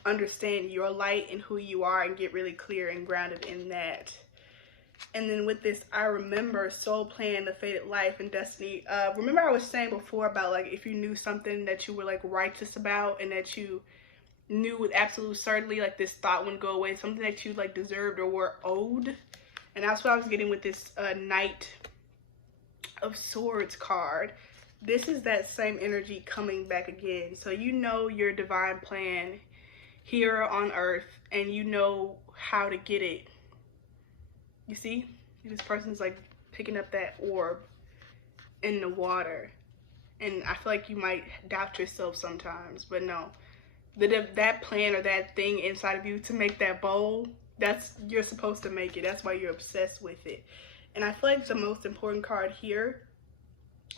understand your light and who you are and get really clear and grounded in that. And then with this, I remember, soul plan, the fated life and destiny. Remember I was saying before about like if you knew something that you were like righteous about and that you knew with absolute certainty, like this thought wouldn't go away, something that you like deserved or were owed. And that's what I was getting with this Knight of Swords card. This is that same energy coming back again. So you know your divine plan here on earth, and you know how to get it. You see, this person is like picking up that orb in the water, and I feel like you might doubt yourself sometimes, but no, that plan or that thing inside of you to make that bowl, you're supposed to make it. That's why you're obsessed with it. And I feel like the most important card here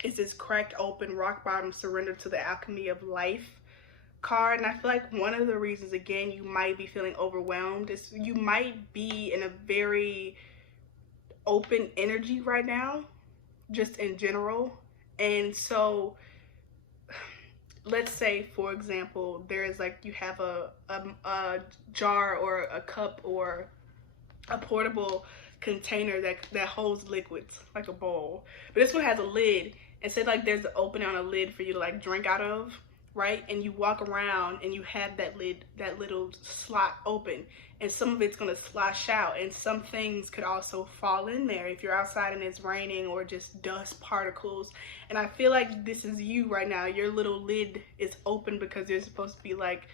is this cracked open, rock bottom, surrender to the alchemy of life card. And I feel like one of the reasons, again, you might be feeling overwhelmed is you might be in a very open energy right now, just in general. And so let's say, for example, there is like, you have a jar or a cup or a portable container that holds liquids, like a bowl, but this one has a lid, and say like there's an opening on a lid for you to like drink out of, right? And you walk around and you have that lid, that little slot open, and some of it's going to slosh out, and some things could also fall in there if you're outside and it's raining, or just dust particles. And I feel like this is you right now. Your little lid is open because you're supposed to be like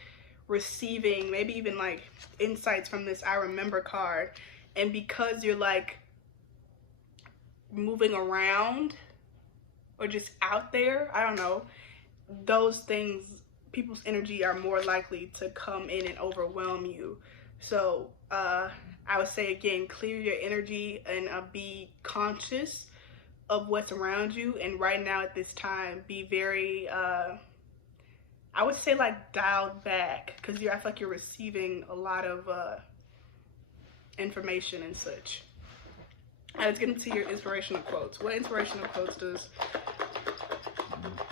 receiving maybe even like insights from this I remember card. And because you're like moving around or just out there, I don't know, those things, people's energy are more likely to come in and overwhelm you. So I would say, again, clear your energy and be conscious of what's around you. And right now at this time, be very, I would say like dialed back, because I feel like you're receiving a lot of information and such. Let's get into your inspirational quotes. What inspirational quotes does,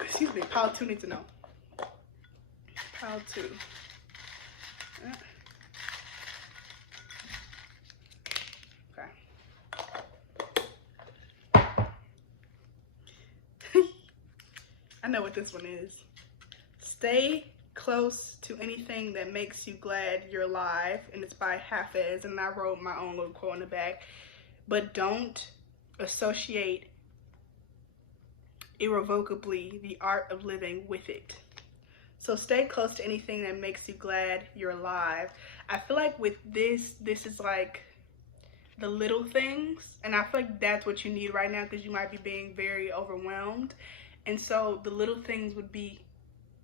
excuse me, pile 2 need to know? Pile 2. Okay. I know what this one is. Stay close to anything that makes you glad you're alive, and it's by Hafez, and I wrote my own little quote in the back. But don't associate irrevocably the art of living with it. So stay close to anything that makes you glad you're alive. I feel like with this is like the little things, and I feel like that's what you need right now, because you might be being very overwhelmed. And so the little things would be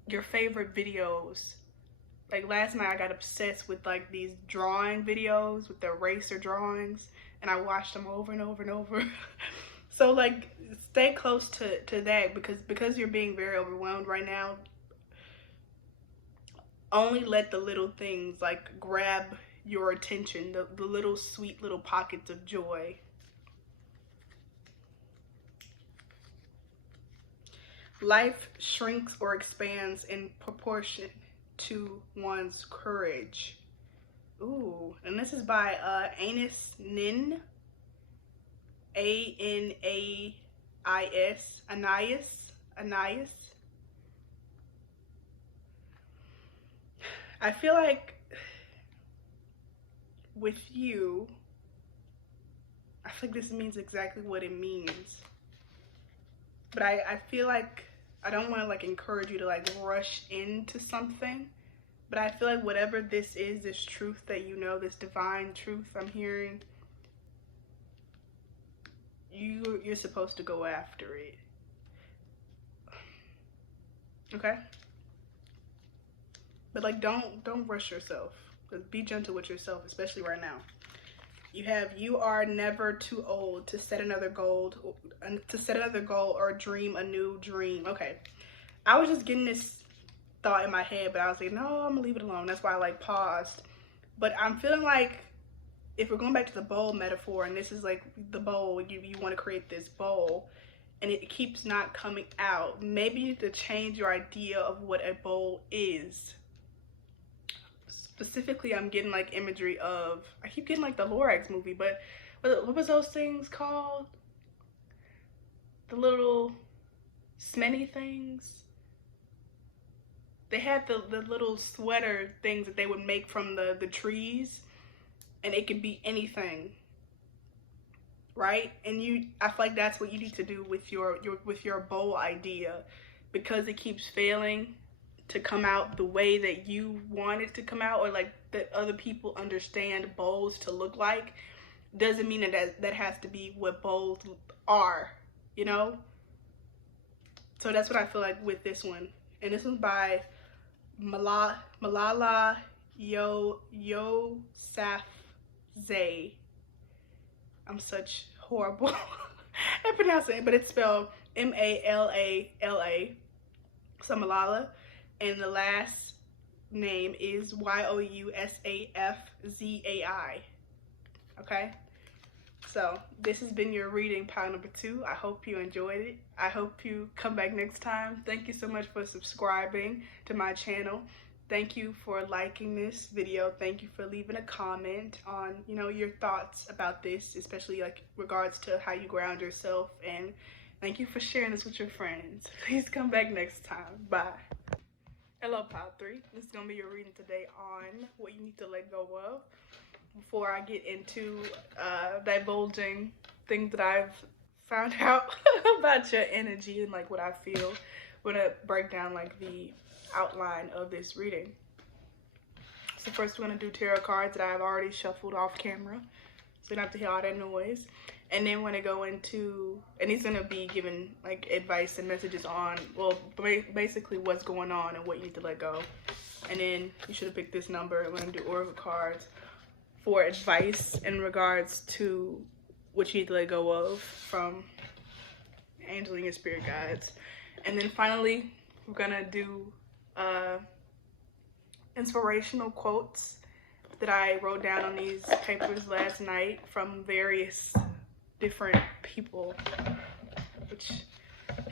your favorite videos. Like last night I got obsessed with like these drawing videos with the eraser drawings, and I watched them over and over and over. So like stay close to that, because you're being very overwhelmed right now. Only let the little things like grab your attention, the little sweet little pockets of joy. Life shrinks or expands in proportion to one's courage. Ooh, and this is by Anais Nin. A-N-A-I-S. Anais. I feel like with you, I feel like this means exactly what it means. But I feel like I don't want to like encourage you to like rush into something, but I feel like whatever this is, this truth that you know, this divine truth I'm hearing, you're supposed to go after it. Okay? But like don't rush yourself. Be gentle with yourself, especially right now. You are never too old to set another goal or dream a new dream. Okay. I was just getting this thought in my head, but I was like, no, I'm gonna leave it alone. That's why I like paused. But I'm feeling like if we're going back to the bowl metaphor, and this is like the bowl, you want to create this bowl and it keeps not coming out, maybe you need to change your idea of what a bowl is. Specifically, I'm getting like imagery of, I keep getting like the Lorax movie, but what was those things called? The little smenny things? They had the little sweater things that they would make from the trees, and it could be anything, right? And I feel like that's what you need to do with your bowl idea, because it keeps failing to come out the way that you want it to come out, or like that other people understand bowls to look like, doesn't mean that has to be what bowls are, you know? So that's what I feel like with this one. And this one's by Malala Yousafzai. I'm such horrible at pronouncing it, but it's spelled M-A-L-A-L-A. So Malala, and the last name is Yousafzai. Okay? So this has been your reading, pile number 2. I hope you enjoyed it. I hope you come back next time. Thank you so much for subscribing to my channel. Thank you for liking this video. Thank you for leaving a comment on, you know, your thoughts about this, especially like regards to how you ground yourself. And thank you for sharing this with your friends. Please come back next time. Bye. Hello, pile 3. This is gonna be your reading today on what you need to let go of. Before I get into divulging things that I've found out about your energy and like what I feel, we're gonna break down like the outline of this reading. So first we're gonna do tarot cards that I've already shuffled off camera, so you don't have to hear all that noise. And then we're gonna go into, and he's gonna be giving like advice and messages on, well, basically what's going on and what you need to let go. And then you should have picked this number. We're gonna do oracle cards for advice in regards to what you need to let go of from angel and your spirit guides. And then finally, we're gonna do inspirational quotes that I wrote down on these papers last night from various different people, which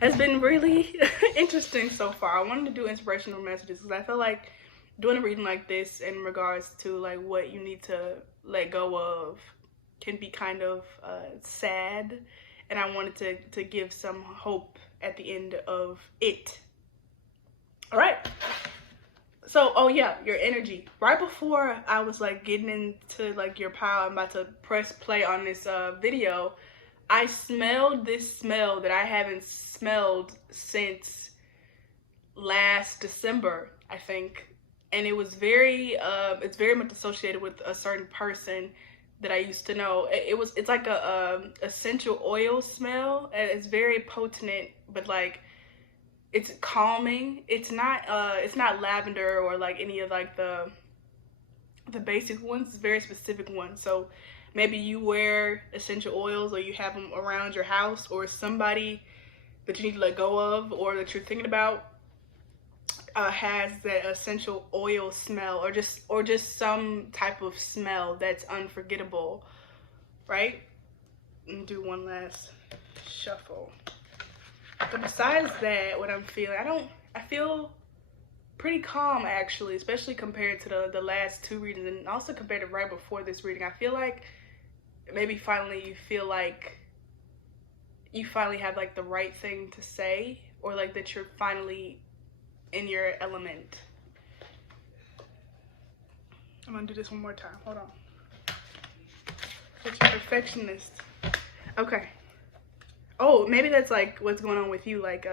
has been really interesting so far. I wanted to do inspirational messages because I feel like doing a reading like this in regards to like what you need to let go of can be kind of sad, and I wanted to give some hope at the end of it. All right, so oh yeah, your energy. Right before I was like getting into like your pile, I'm about to press play on this video, I smelled this smell that I haven't smelled since last December, I think. And it was very, it's very much associated with a certain person that I used to know. It's like a essential oil smell, and it's very potent, but like it's calming. It's not lavender or like any of like the basic ones. It's very specific ones. So maybe you wear essential oils, or you have them around your house, or somebody that you need to let go of, or that you're thinking about has that essential oil smell, or just some type of smell that's unforgettable, right? And do one last shuffle. But besides that, what I'm feeling, I feel pretty calm actually, especially compared to the last 2 readings, and also compared to right before this reading. I feel like maybe finally you feel like you finally have like the right thing to say, or like that you're finally in your element. I'm gonna do this one more time. Hold on. It's your perfectionist. Okay. Oh, maybe that's like what's going on with you. Like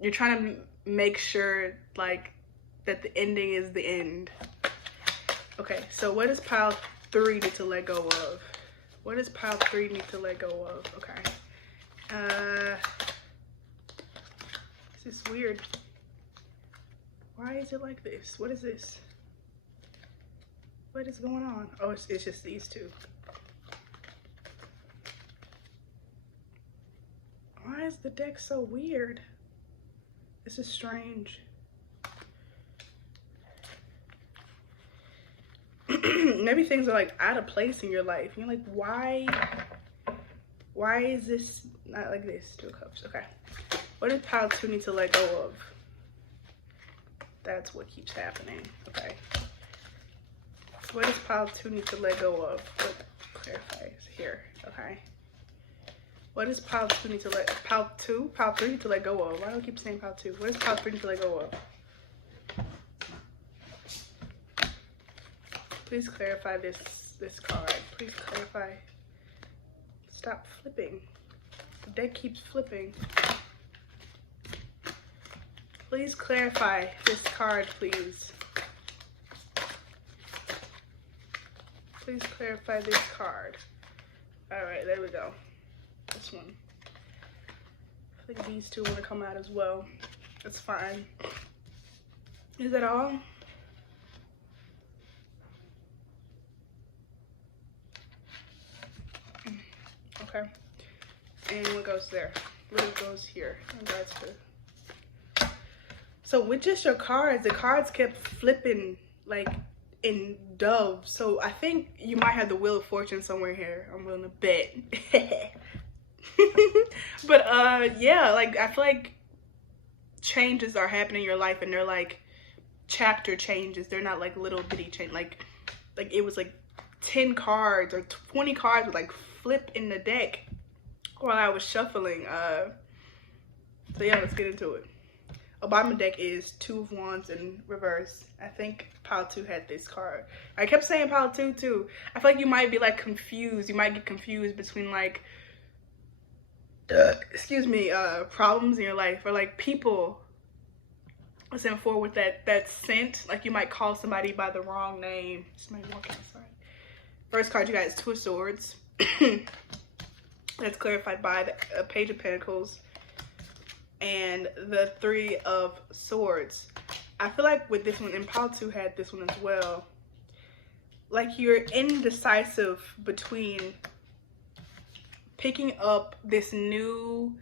you're trying to make sure like that the ending is the end. Okay, so what does pile 3 need to let go of? What does pile 3 need to let go of? Okay. This is weird. Why is it like this? What is this? What is going on? Oh, it's just these 2. Why is the deck so weird? This is strange. Maybe things are like out of place in your life. You're like, why is this not like this? 2 of Cups. Okay. What does pile 2 need to let go of? That's what keeps happening. Okay. What does pile 2 need to let go of? What clarifies here? Okay. What does pile 2 need to pile 3 need to let go of? Why do I keep saying pile 2? What does pile 3 need to let go of? Please clarify this card. Please clarify. Stop flipping. The deck keeps flipping. Please clarify this card, please. Please clarify this card. All right, there we go. This one. I think these two want to come out as well. It's fine. Is that all? Okay. And what goes there? What goes here? And that's the... So with just your cards, the cards kept flipping like in doves. So I think you might have the Wheel of Fortune somewhere here. I'm willing to bet. But yeah, like I feel like changes are happening in your life, and they're like chapter changes. They're not like little bitty change. Like it was like 10 cards or 20 cards would like flip in the deck while I was shuffling. So yeah, let's get into it. A bottom deck is 2 of Wands in reverse. I think pile 2 had this card. I kept saying pile 2 too. I feel like you might be like confused. You might get confused between like excuse me, problems in your life, or like people listen for with that scent. Like you might call somebody by the wrong name. Somebody walking outside. First card you got is 2 of Swords. That's clarified by the Page of Pentacles and the 3 of Swords. I feel like with this one, and pile 2 had this one as well, like you're indecisive between picking up this new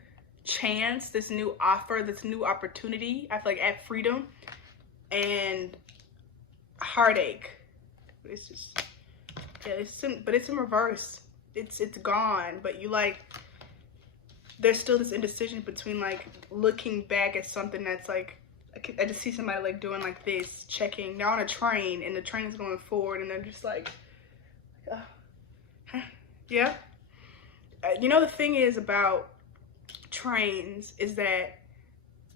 chance, this new offer, this new opportunity, I feel like at freedom, and heartache. It's just, yeah, but it's in reverse. It's gone, but you like, there's still this indecision between like looking back at something that's like, I just see somebody like doing like this, checking, they're on a train and the train is going forward and they're just like, huh? Yeah. You know, the thing is about trains is that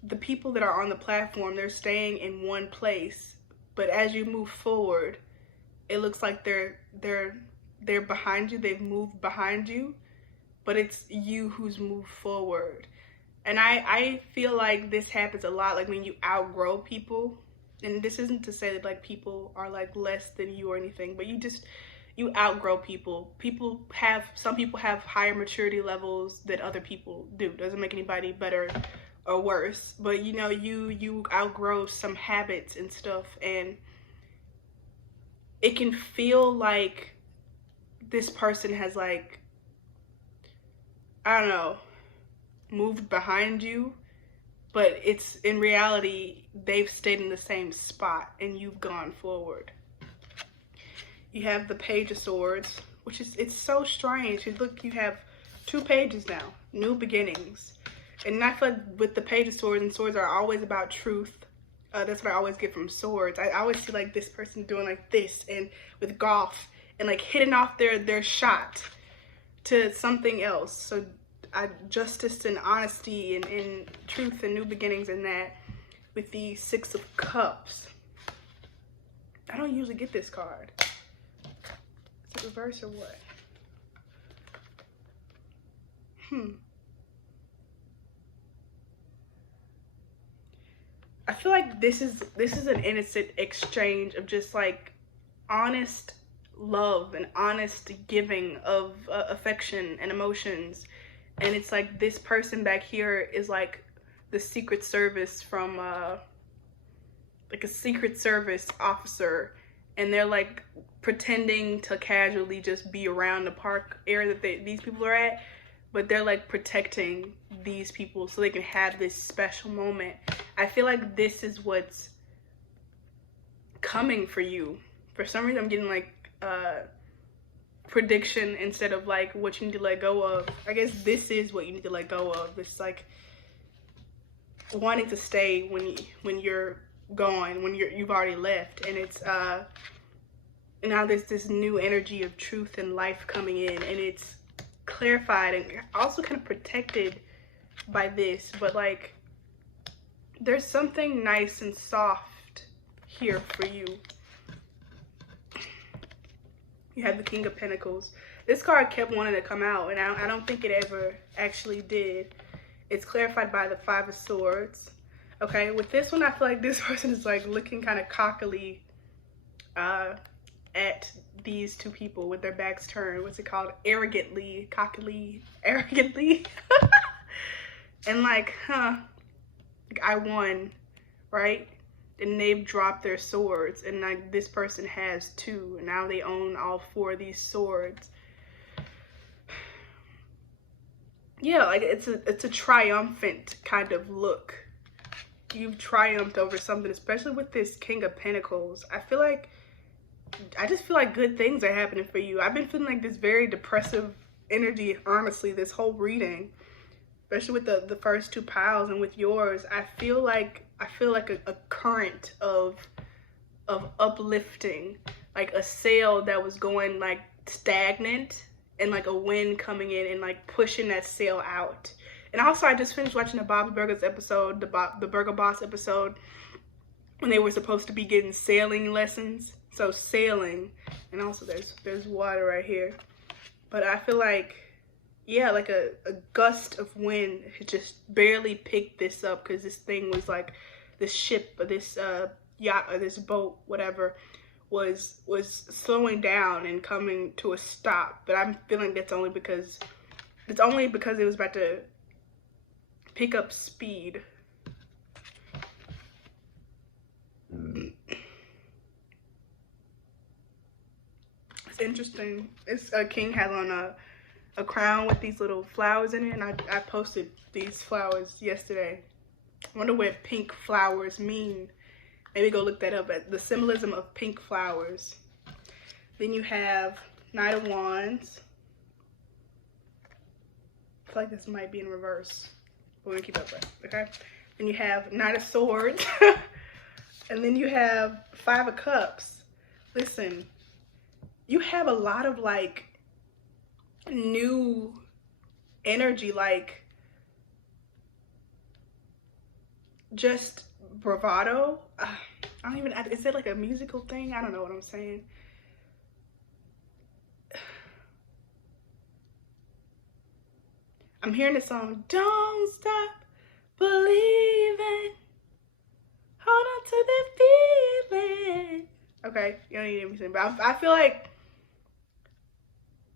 the people that are on the platform, they're staying in one place, but as you move forward, it looks like they're behind you. They've moved behind you, but it's you who's moved forward. And I feel like this happens a lot, like when you outgrow people. And this isn't to say that like people are like less than you or anything, but you outgrow people. Some people have higher maturity levels than other people do. Doesn't make anybody better or worse, but you know, you outgrow some habits and stuff, and it can feel like this person has like, I don't know, moved behind you, but it's in reality they've stayed in the same spot and you've gone forward. You have the Page of Swords, which is, it's so strange. Look, you have 2 pages now, new beginnings. And I feel like with the Page of Swords, and swords are always about truth. That's what I always get from swords. I always see like this person doing like this, and with golf, and like hitting off their shot to something else. So justice and honesty and truth and new beginnings in that. With the 6 of Cups. I don't usually get this card. Is it reverse or what? I feel like this is an innocent exchange of just like honest love and honest giving of affection and emotions. And it's like this person back here is like the Secret Service from like a Secret Service officer, and they're like pretending to casually just be around the park area that these people are at, but they're like protecting these people so they can have this special moment. I feel like this is what's coming for you. For some reason I'm getting like prediction instead of like what you need to let go of. I guess this is what you need to let go of. It's like wanting to stay when you're gone, when you've already left, and it's and now there's this new energy of truth and life coming in, and it's clarified and also kind of protected by this, but like there's something nice and soft here for you. You have the King of Pentacles. This card kept wanting to come out, and I don't think it ever actually did. It's clarified by the 5 of Swords. Okay, with this one, I feel like this person is like looking kind of cockily at these two people with their backs turned. What's it called? Arrogantly, cockily, arrogantly. And like, huh, like I won, right? And they've dropped their swords, and like this person has two, and now they own all four of these swords. Yeah, like it's a triumphant kind of look. You've triumphed over something, especially with this King of Pentacles. I just feel like good things are happening for you. I've been feeling like this very depressive energy, honestly, this whole reading, especially with the first two piles, and with yours, I feel like a current of uplifting, like a sail that was going like stagnant, and like a wind coming in and like pushing that sail out. And also, I just finished watching the Bob's Burgers episode, the Burger Boss episode, when they were supposed to be getting sailing lessons. So sailing, and also there's water right here. But I feel like, yeah, like a gust of wind had just barely picked this up, because this thing was like, this ship or this yacht or this boat, whatever, was slowing down and coming to a stop. But I'm feeling that's only because it was about to pick up speed. It's interesting. It's King has on a crown with these little flowers in it, and I posted these flowers yesterday. I wonder what pink flowers mean. Maybe go look that up, at the symbolism of pink flowers. Then you have Knight of Wands. I feel like this might be in reverse. We're gonna keep up with it, okay? Then you have Knight of Swords. And then you have Five of Cups. Listen, you have a lot of like new energy, like just bravado. I don't even, is it like a musical thing? I don't know what I'm saying. I'm hearing the song, don't stop believing, hold on to the feeling. Okay, you don't need anything, but I feel like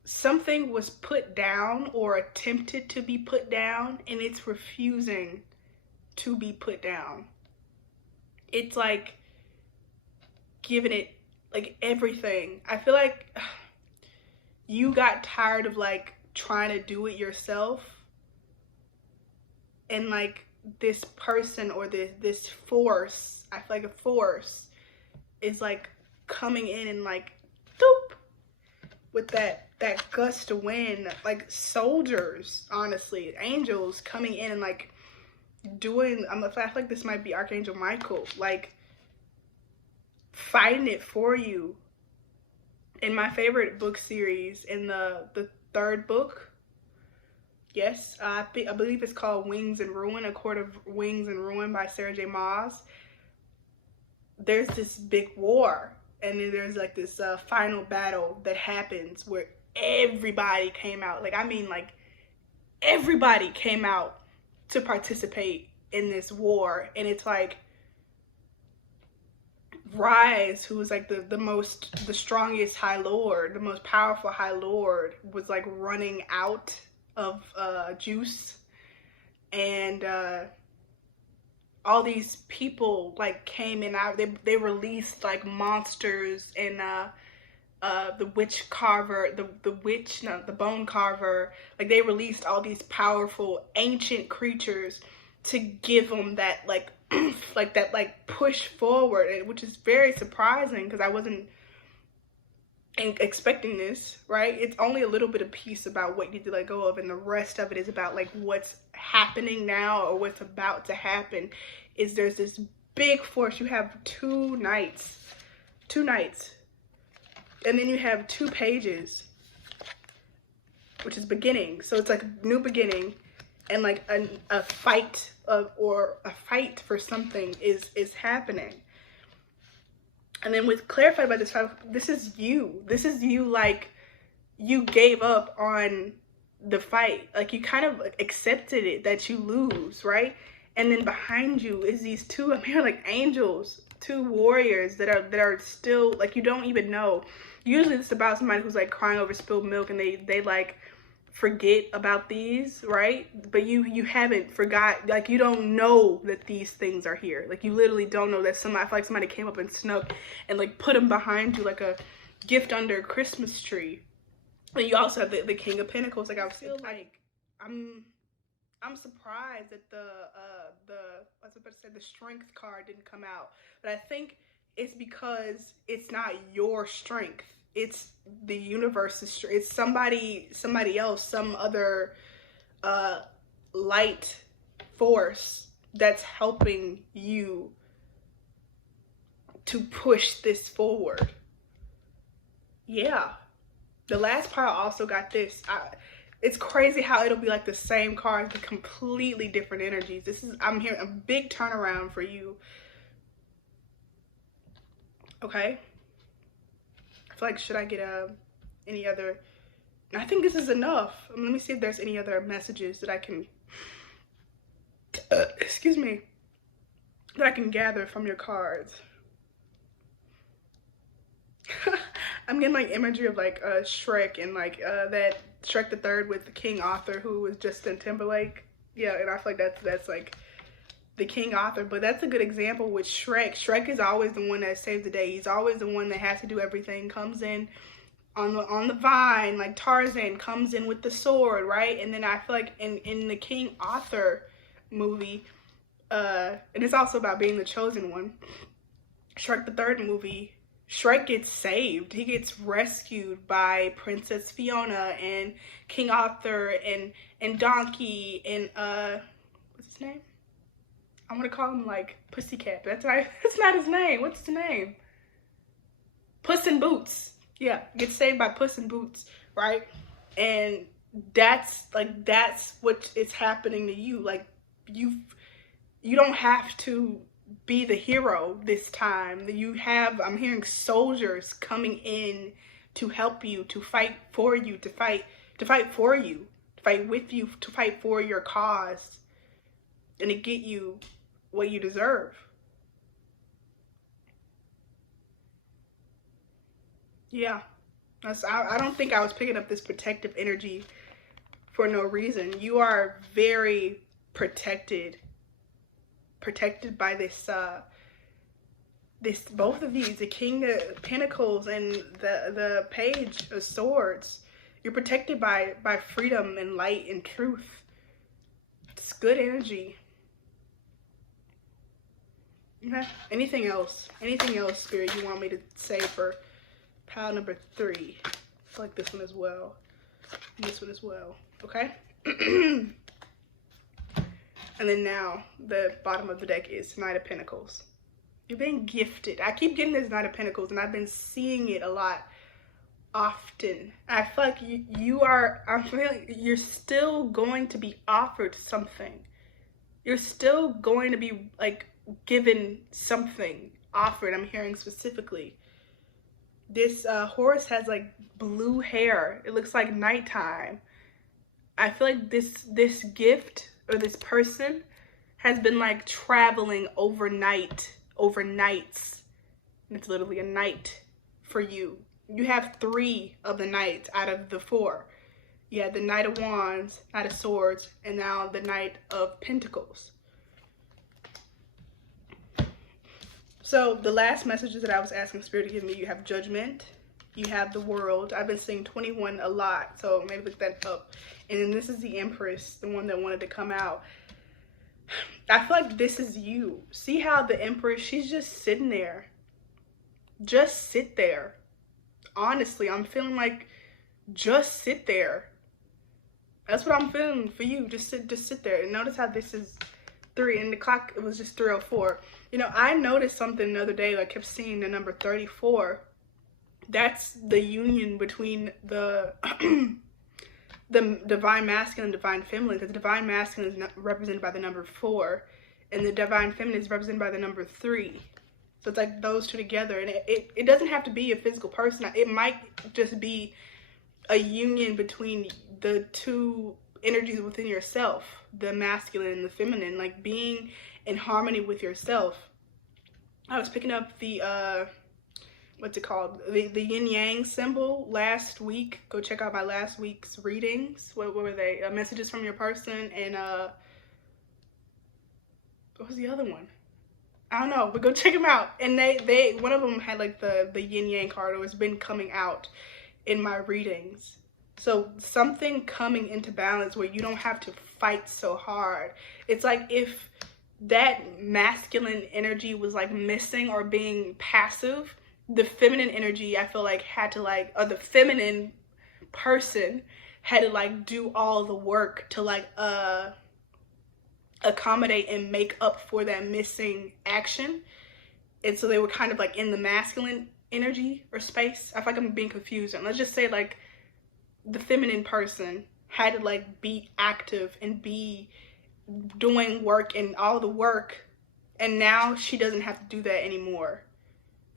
something was put down or attempted to be put down, and it's refusing to be put down. It's like giving it like everything. I feel like you got tired of like trying to do it yourself, and like this person or this force, I feel like a force is like coming in and like doop, with that gust of wind, like soldiers, honestly, angels coming in and like doing, I feel like this might be Archangel Michael, like fighting it for you. In my favorite book series, in the third book, yes, I believe it's called Wings and Ruin, A Court of Wings and Ruin by Sarah J. Maas. There's this big war, and then there's like this final battle that happens where everybody came out. Like, I mean, like everybody came out to participate in this war. And it's like Rise, who was like the strongest High Lord, the most powerful High Lord, was like running out of juice, and all these people like came in out. They released like monsters, and the witch carver, the bone carver, like they released all these powerful ancient creatures to give them that like like that like push forward, which is very surprising because I wasn't expecting this, right? It's only a little bit of piece about what you need to let go of, and the rest of it is about like what's happening now or what's about to happen. Is there's this big force. You have two knights, and then you have two pages, which is beginning. So it's like new beginning, and like a fight or a fight for something is happening. And then with clarified by this, this is you. This is you, like you gave up on the fight. Like you kind of accepted it that you lose, right? And then behind you is these two, I'm hearing like angels, two warriors that are still, like, you don't even know. Usually it's about somebody who's like crying over spilled milk and they like forget about these, right? But you haven't forgot, like, you don't know that these things are here. Like, you literally don't know that somebody, I feel like somebody came up and snuck and like put them behind you like a gift under a Christmas tree. And you also have the King of Pentacles. Like, I feel like I'm surprised that I was about to say the Strength card didn't come out, but I think it's because it's not your strength. It's the universe's strength. It's somebody else, some other light force that's helping you to push this forward. Yeah. The last pile also got this. It's crazy how it'll be like the same cards, but completely different energies. I'm hearing a big turnaround for you. Okay. I feel like, should I get any other? I think this is enough. Let me see if there's any other messages that I can, excuse me, that I can gather from your cards. I'm getting like imagery of like Shrek and like that Shrek the Third with the King Arthur, who was Justin Timberlake. Yeah, and I feel like that's like the King Arthur, but that's a good example with Shrek. Shrek is always the one that saves the day. He's always the one that has to do everything. Comes in on the vine, like Tarzan comes in with the sword, right? And then I feel like in the King Arthur movie, and it's also about being the chosen one. Shrek the Third movie, Shrek gets saved. He gets rescued by Princess Fiona and King Arthur and Donkey and what's his name? I want to call him like Pussycat. That's right. That's not his name. What's his name? Puss in Boots. Yeah, gets saved by Puss in Boots, right? And that's what is happening to you. Like, you don't have to be the hero this time. I'm hearing soldiers coming in to help you, to fight for you, to fight for you, to fight with you, to fight for your cause, and to get you what you deserve. Yeah, I don't think I was picking up this protective energy for no reason. You are very protected by this both of these, the King of Pentacles and the Page of Swords. You're protected by freedom and light and truth. It's good energy. Okay. Anything else, Spirit, you want me to say for pile number 3? I feel like this one as well. And this one as well. Okay. And then now, the bottom of the deck is Knight of Pentacles. You're being gifted. I keep getting this Knight of Pentacles, and I've been seeing it a lot often. I feel like I'm feeling you're still going to be offered something. You're still going to be, like, given something offered. I'm hearing specifically. This horse has, like, blue hair. It looks like nighttime. I feel like this gift, or this person, has been like traveling overnights. It's literally a night for you. You have 3 of the knights out of the 4. You had the Knight of Wands, Knight of Swords, and now the Knight of Pentacles. So the last messages that I was asking Spirit to give me, you have Judgment, you have the World. I've been seeing 21 a lot, so maybe look that up. And then this is the Empress, the one that wanted to come out. I feel like this is you. See how the Empress, she's just sitting there. Just sit there. Honestly, I'm feeling like just sit there. That's what I'm feeling for you. Just sit there. And notice how this is 3 and the clock, it was just 3:04. You know, I noticed something the other day. I kept seeing the number 34. That's the union between the the divine masculine and divine feminine, because the divine masculine is represented by the number 4 and the divine feminine is represented by the number 3. So it's like those two together, and it doesn't have to be a physical person. It might just be a union between the two energies within yourself. the masculine and the feminine, like being in harmony with yourself. I was picking up the what's it called, the yin yang symbol last week. Go check out my last week's readings. What were they? Messages from your person, and what was the other one? I don't know, but go check them out. And they one of them had like the yin yang card, or it's been coming out in my readings. So something coming into balance where you don't have to fight so hard. It's like if that masculine energy was like missing or being passive, the feminine energy, I feel like, had to like, or the feminine person had to like do all the work to like accommodate and make up for that missing action. And so they were kind of like in the masculine energy or space. I feel like I'm being confused. And let's just say like the feminine person had to like be active and be doing work and all the work, and now she doesn't have to do that anymore.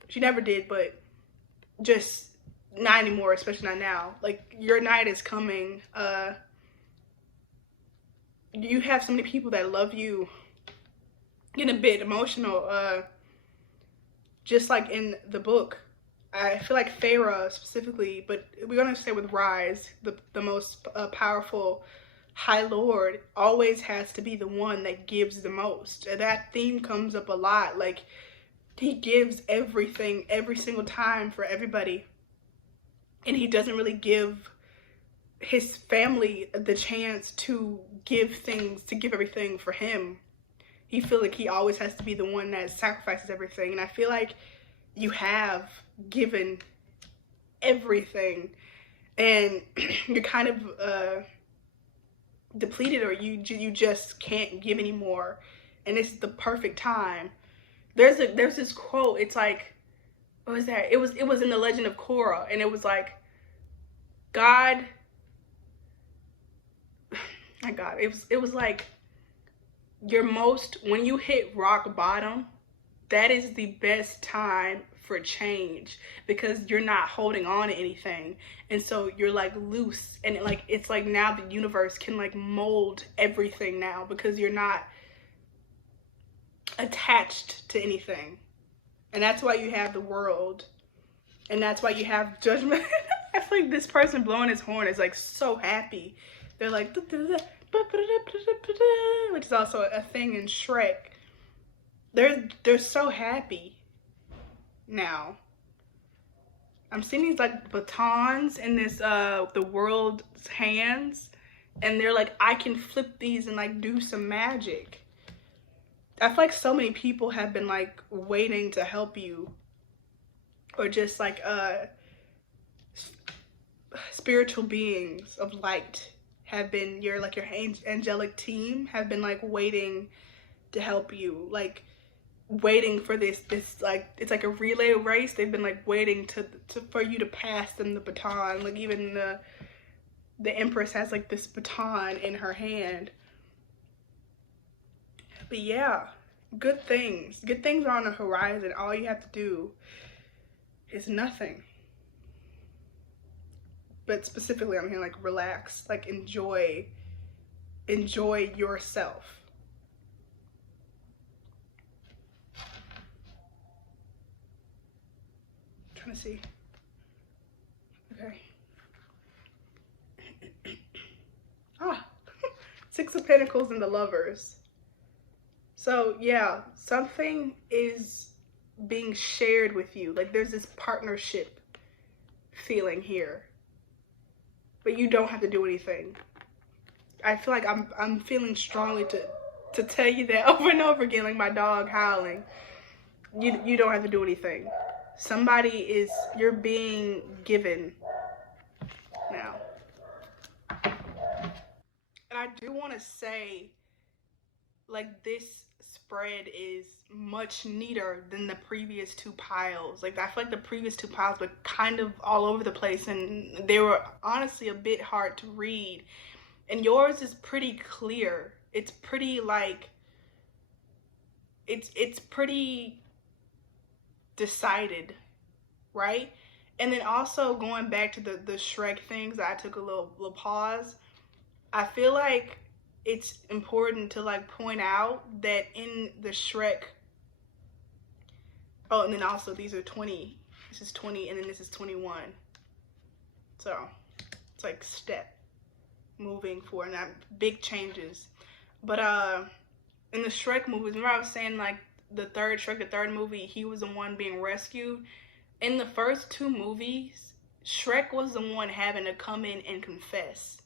She never did, but just not anymore, especially not now. Like, your night is coming. You have so many people that love you. Getting a bit emotional. Just like in the book, I feel like Farah specifically, but we're gonna stay with Rise, the most powerful High Lord, always has to be the one that gives the most. And that theme comes up a lot. Like, he gives everything every single time for everybody, and he doesn't really give his family the chance to give everything for him. He feels like he always has to be the one that sacrifices everything. And I feel like you have given everything, and you're kind of depleted, or you just can't give anymore, and it's the perfect time. There's this quote. It's like, what was that? It was in the Legend of Korra, and it was like, God, my God, it was like, when you hit rock bottom, that is the best time for change, because you're not holding on to anything, and so you're like loose, and it's like now the universe can like mold everything now, because you're not attached to anything. And that's why you have the world, and that's why you have judgment. I feel like this person blowing his horn is like so happy. They're like, which is also a thing in Shrek. They're so happy now. I'm seeing these like batons in this the world's hands, and they're like, I can flip these and like do some magic. I feel like so many people have been like waiting to help you, or just like spiritual beings of light have been your angelic team have been like waiting to help you, like waiting for this like, it's like a relay race. They've been like waiting for you to pass them the baton. Like, even the Empress has like this baton in her hand. But yeah, good things are on the horizon. All you have to do is nothing. But specifically, I'm here like relax, like enjoy yourself. I'm trying to see. Okay. Six of Pentacles and the Lovers. So yeah, something is being shared with you. Like, there's this partnership feeling here, but you don't have to do anything. I feel like I'm feeling strongly to tell you that over and over again, like my dog howling. You don't have to do anything. You're being given now. And I do want to say, like, this spread is much neater than the previous two piles. Like, I feel like the previous two piles were kind of all over the place, and they were honestly a bit hard to read. And yours is pretty clear. It's pretty like, it's pretty decided, right? And then also going back to the Shrek things, I took a little pause. I feel like it's important to like point out that in the Shrek, oh, and then also these are 20. This is 20, and then this is 21. So it's like step moving forward, not big changes. But in the Shrek movies, remember I was saying like the third Shrek, the third movie, he was the one being rescued. In the first two movies, Shrek was the one having to come in and confess.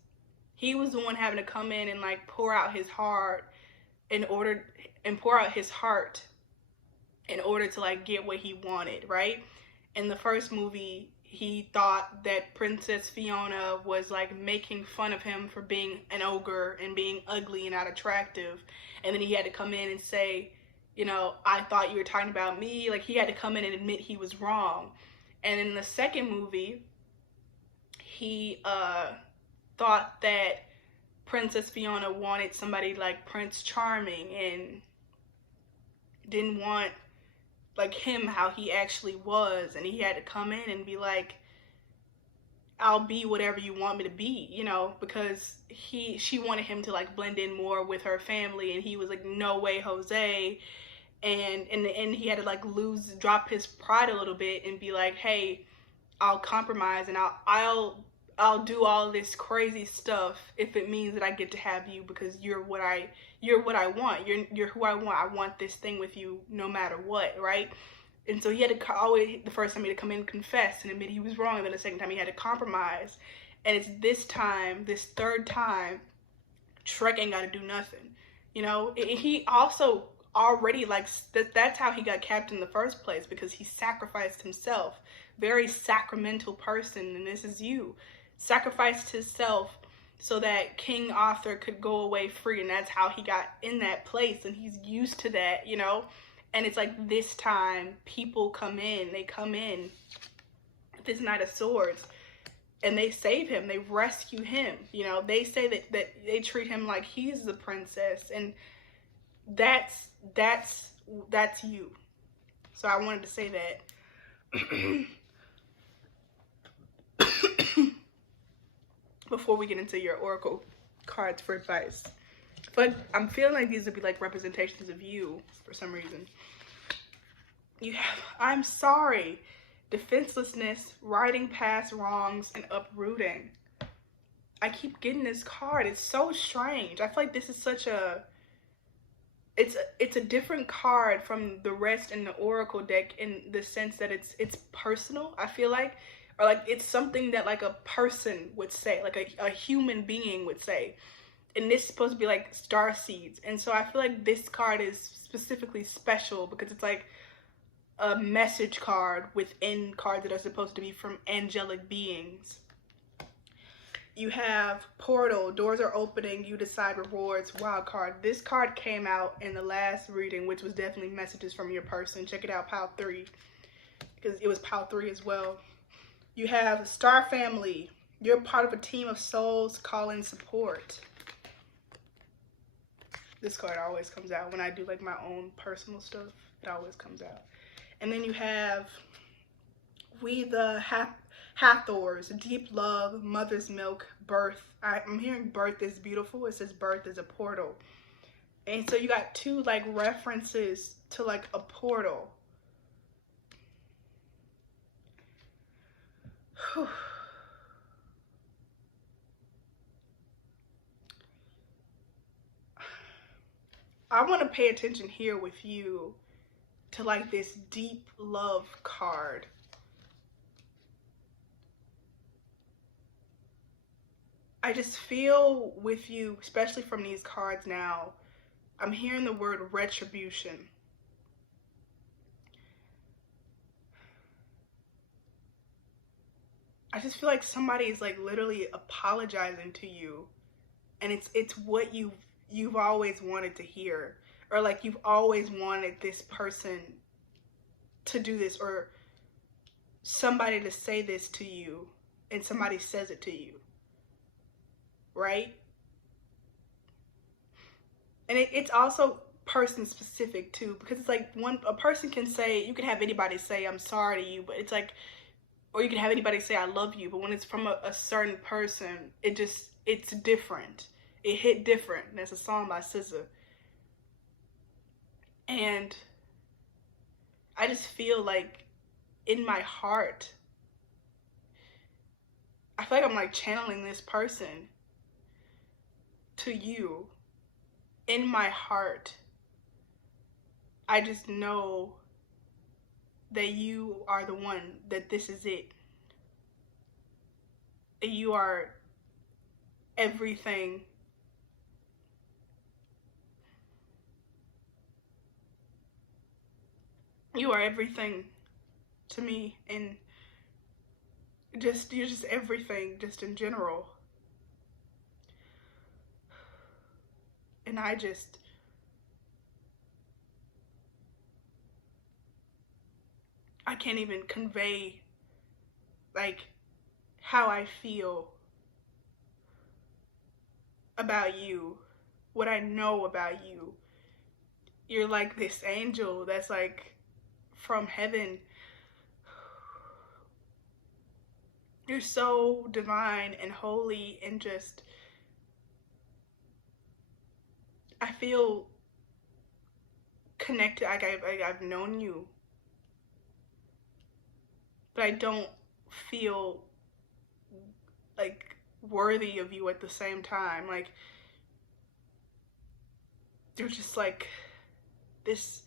He was the one having to come in and like pour out his heart in order to like get what he wanted, right? In the first movie, he thought that Princess Fiona was like making fun of him for being an ogre and being ugly and not attractive. And then he had to come in and say, you know, I thought you were talking about me. Like, he had to come in and admit he was wrong. And in the second movie, he thought that Princess Fiona wanted somebody like Prince Charming and didn't want like him how he actually was, and he had to come in and be like, I'll be whatever you want me to be, you know, because she wanted him to like blend in more with her family, and he was like, no way, Jose. And in the end, he had to like drop his pride a little bit and be like, hey, I'll compromise and I'll do all this crazy stuff if it means that I get to have you, because you're what I want. You're who I want. I want this thing with you no matter what, right? And so he had to always, the first time he had to come in and confess and admit he was wrong, and then the second time he had to compromise. And it's this time, this third time, Shrek ain't got to do nothing. You know, he also already like that's how he got captain in the first place, because he sacrificed himself. Very sacramental person, and this is you. Sacrificed himself so that King Arthur could go away free, and that's how he got in that place, and he's used to that, you know. And it's like this time people they come in this Knight of Swords, and they save him, they rescue him, you know. They say that they treat him like he's the princess, and that's you. So I wanted to say that before we get into your oracle cards for advice. But I'm feeling like these would be like representations of you for some reason. You have, I'm sorry, defenselessness, riding past wrongs, and uprooting. I keep getting this card. It's so strange. I feel like this is such a, it's a different card from the rest in the oracle deck, in the sense that it's personal, I feel like. Or like it's something that like a person would say, like a human being would say. And this is supposed to be like Starseeds. And so I feel like this card is specifically special because it's like a message card within cards that are supposed to be from angelic beings. You have portal, doors are opening, you decide rewards, wild card. This card came out in the last reading, which was definitely messages from your person. Check it out, pile 3, because it was pile 3 as well. You have Star Family. You're part of a team of souls calling support. This card always comes out when I do like my own personal stuff. It always comes out. And then you have We the Hathors, deep love, mother's milk, birth. I'm hearing birth is beautiful. It says birth is a portal. And so you got 2 like references to like a portal. Whew. I want to pay attention here with you to like this deep love card. I just feel with you, especially from these cards now, I'm hearing the word retribution. I just feel like somebody is like literally apologizing to you, and it's what you've always wanted to hear, or like you've always wanted this person to do this, or somebody to say this to you, and somebody says it to you, right? And it's also person specific too, because it's like a person can say, you can have anybody say I'm sorry to you, but it's like, or you can have anybody say I love you, but when it's from a certain person, it's different. It hit different. That's a song by SZA. And I just feel like in my heart, I feel like I'm like channeling this person to you. In my heart, I just know that you are the one, that this is it. That you are everything. You are everything to me, and you're just everything, just in general. And I can't even convey like how I feel about you, what I know about you. You're like this angel that's like from heaven. You're so divine and holy, and just, I feel connected. Like I've known you, but I don't feel like worthy of you at the same time. Like, you're just like this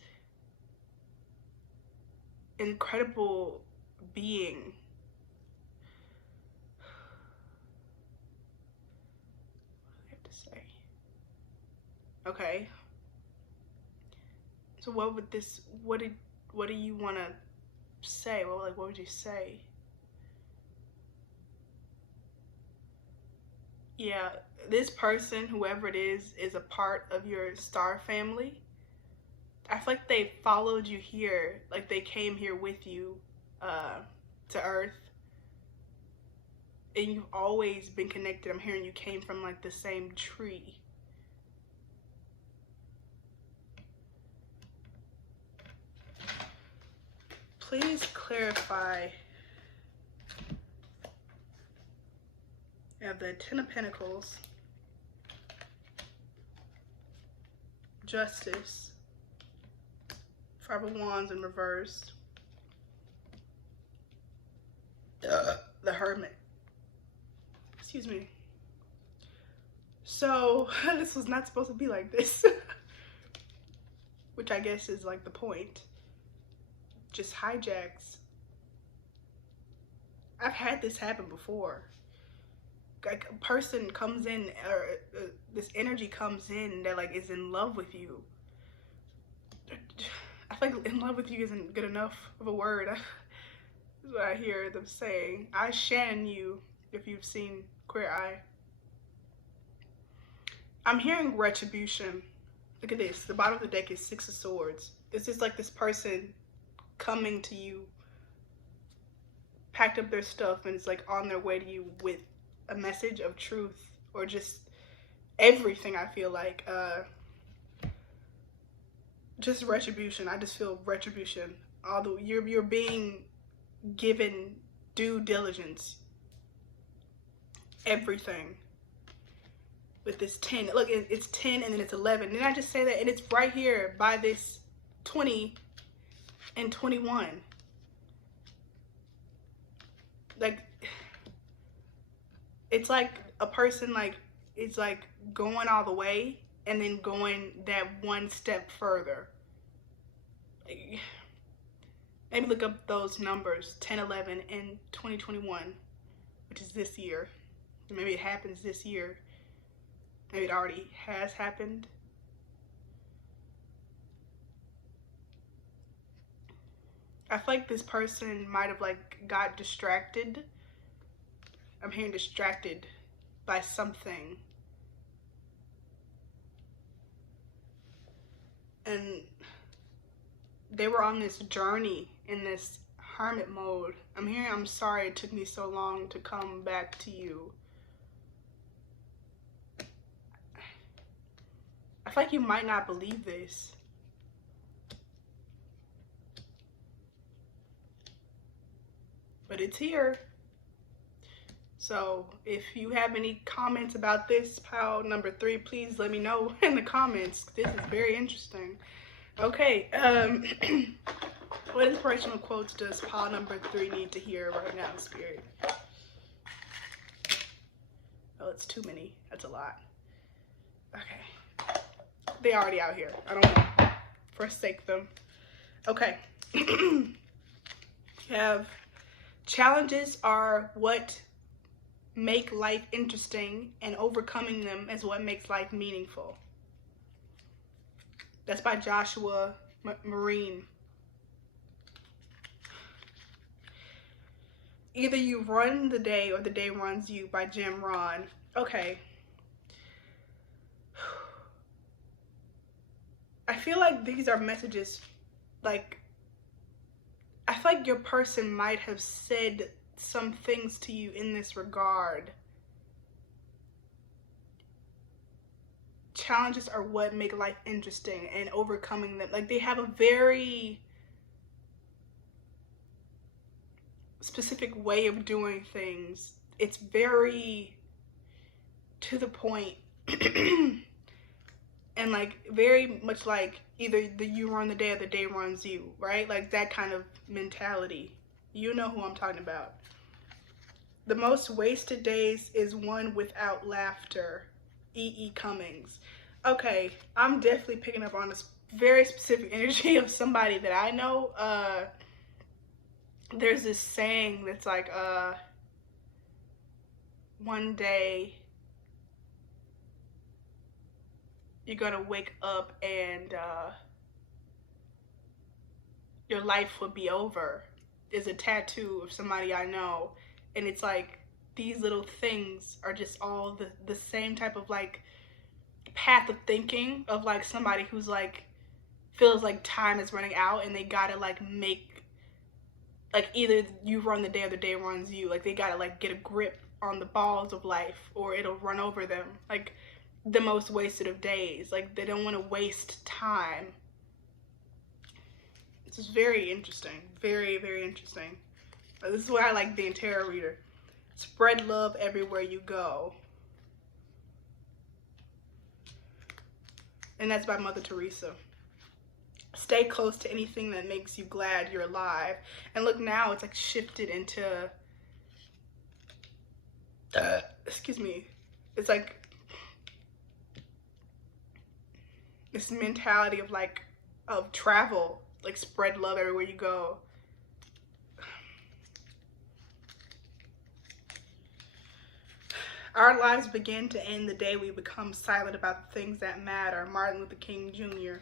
incredible being. What do I have to say? Okay. So what do you want to say? What would you say? Yeah, this person, whoever it is a part of your star family. I feel like they followed you here, like they came here with you to Earth, and you've always been connected. I'm hearing you came from like the same tree. Please clarify. I have the Ten of Pentacles, Justice, Five of Wands in reverse, the Hermit. Excuse me. So this was not supposed to be like this, which I guess is like the point. Just hijacks. I've had this happen before. Like a person comes in, or this energy comes in that like is in love with you. I feel like in love with you isn't good enough of a word. That's what I hear them saying. I shan you, if you've seen Queer Eye. I'm hearing retribution. Look at this. The bottom of the deck is Six of Swords. It's just like this person coming to you, packed up their stuff, and it's like on their way to you with a message of truth, or just everything. I feel like just retribution. I just feel retribution. Although you're being given due diligence. Everything. With this 10, look, it's 10 and then it's 11. Didn't I just say that? And it's right here by this 20 and 21. Like, it's like a person like is like going all the way and then going that one step further. Maybe look up those numbers, 10, 11, and 2021, which is this year. Maybe it happens this year. Maybe it already has happened. I feel like this person might have like got distracted. I'm hearing distracted by something. And they were on this journey in this hermit mode. I'm hearing, I'm sorry it took me so long to come back to you. I feel like you might not believe this. But it's here. So if you have any comments about this pile number 3, please let me know in the comments. This is very interesting. Okay, what inspirational quotes does pile number 3 need to hear right now, Spirit? Oh, it's too many. That's a lot. Okay. They already out here. I don't want to forsake them. Okay. You have challenges are what make life interesting, and overcoming them is what makes life meaningful. That's by Joshua Marine. Either you run the day or the day runs you, by Jim Rohn. Okay. I feel like these are messages, like, I feel like your person might have said some things to you in this regard. Challenges are what make life interesting, and overcoming them, like, they have a very specific way of doing things. It's very to the point. And like very much like either you run the day or the day runs you, right? Like that kind of mentality. You know who I'm talking about. The most wasted days is one without laughter. E.E. Cummings. Okay, I'm definitely picking up on this very specific energy of somebody that I know. There's this saying that's like, one day you're gonna wake up and your life will be over. Is a tattoo of somebody I know, and it's like these little things are just all the same type of like path of thinking of like somebody who's like feels like time is running out, and they gotta like make, like, either you run the day or the day runs you. Like they gotta like get a grip on the balls of life or it'll run over them. Like the most wasted of days. Like they don't want to waste time. This is very interesting. Very, very interesting. This is why I like being tarot reader. Spread love everywhere you go. And that's by Mother Teresa. Stay close to anything that makes you glad you're alive. And look, now it's like shifted into excuse me. It's like this mentality of like of travel, like spread love everywhere you go. Our lives begin to end the day we become silent about the things that matter. Martin Luther King Jr.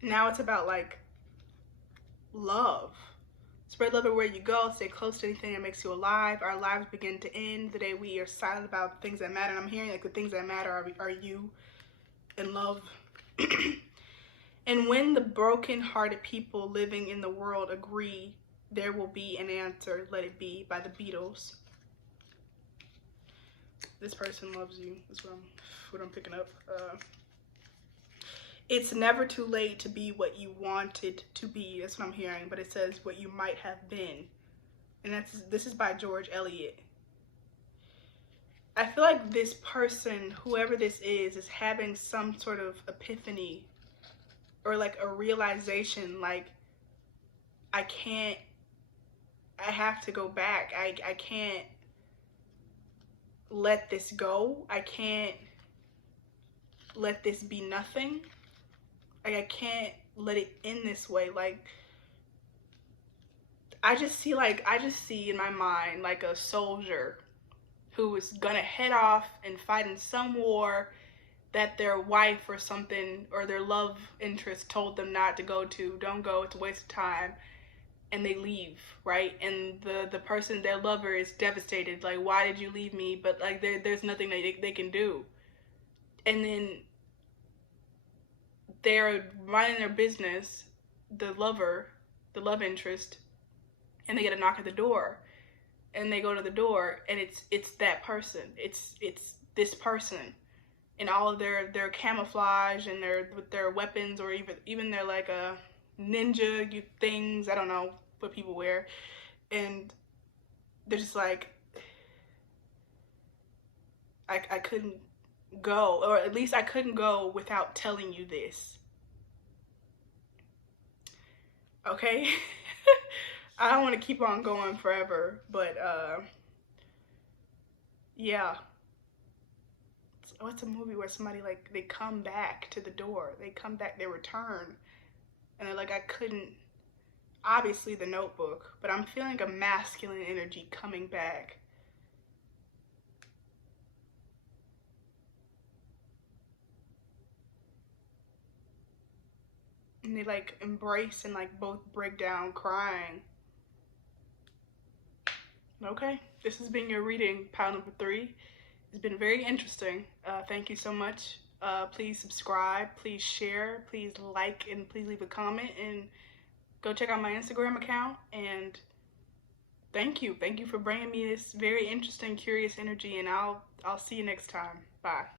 Now it's about like love. Spread love everywhere you go. Stay close to anything that makes you alive. Our lives begin to end the day we are silent about things that matter. And I'm hearing like the things that matter are you and love. And when the broken-hearted people living in the world agree, there will be an answer. Let it be, by the Beatles. This person loves you. That's what I'm picking up. It's never too late to be what you wanted to be. That's what I'm hearing. But it says what you might have been. And this is by George Eliot. I feel like this person, whoever this is having some sort of epiphany or like a realization, like I have to go back. I can't let this go. I can't let this be nothing. Like I can't let it end this way. Like I just see in my mind like a soldier who is gonna head off and fight in some war that their wife or something or their love interest told them not to go to. Don't go, it's a waste of time. And they leave, right? And the person, their lover, is devastated. Like, why did you leave me? But like there's nothing that they can do. And then they're minding their business, the love interest, and they get a knock at the door. And they go to the door, and it's that person. It's this person, in all of their camouflage and with their weapons, or even their like ninja things. I don't know what people wear, and they're just like, I couldn't go, or at least I couldn't go without telling you this. Okay? I don't want to keep on going forever, but yeah. What's a movie where somebody, like, they come back to the door, they come back, they return, and they're like, I couldn't, obviously The Notebook, but I'm feeling a masculine energy coming back. And they like embrace and like both break down crying. Okay, this has been your reading, pile number 3. It's been very interesting. Thank you so much. Please subscribe, please share, please like, and please leave a comment, and go check out my Instagram account. And thank you for bringing me this very interesting, curious energy, and I'll see you next time. Bye.